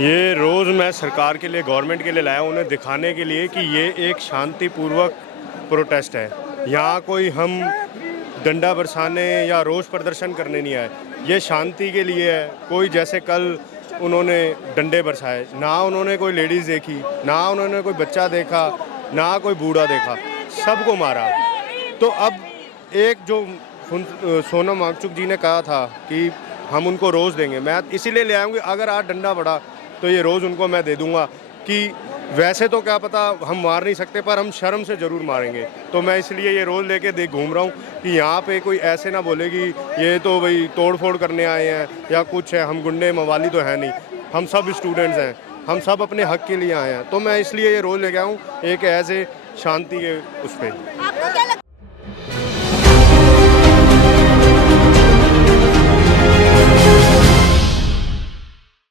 ये रोज़ मैं सरकार के लिए, गवर्नमेंट के लिए लाया, उन्हें दिखाने के लिए कि ये एक शांतिपूर्वक प्रोटेस्ट है। यहाँ कोई हम डंडा बरसाने या रोष प्रदर्शन करने नहीं आए, ये शांति के लिए है। कोई जैसे कल उन्होंने डंडे बरसाए, ना उन्होंने कोई लेडीज़ देखी, ना उन्होंने कोई बच्चा देखा, ना कोई बूढ़ा देखा, सबको मारा। तो अब एक जो सोनम वांगचुक जी ने कहा था कि हम उनको रोज़ देंगे, मैं इसीलिए ले आऊँगी। अगर आज डंडा बढ़ा तो ये रोज़ उनको मैं दे दूँगा कि वैसे तो क्या पता हम मार नहीं सकते, पर हम शर्म से ज़रूर मारेंगे। तो मैं इसलिए ये रोज़ लेके घूम रहा हूँ कि यहाँ पे कोई ऐसे ना बोले कि ये तो भाई तोड़ फोड़ करने आए हैं या कुछ है। हम गुंडे मवाली तो है नहीं, हम सब स्टूडेंट्स हैं, हम सब अपने हक के लिए आए हैं। तो मैं इसलिए ये रोज़ लेके आऊँ एक ऐसे शांति के उस पर।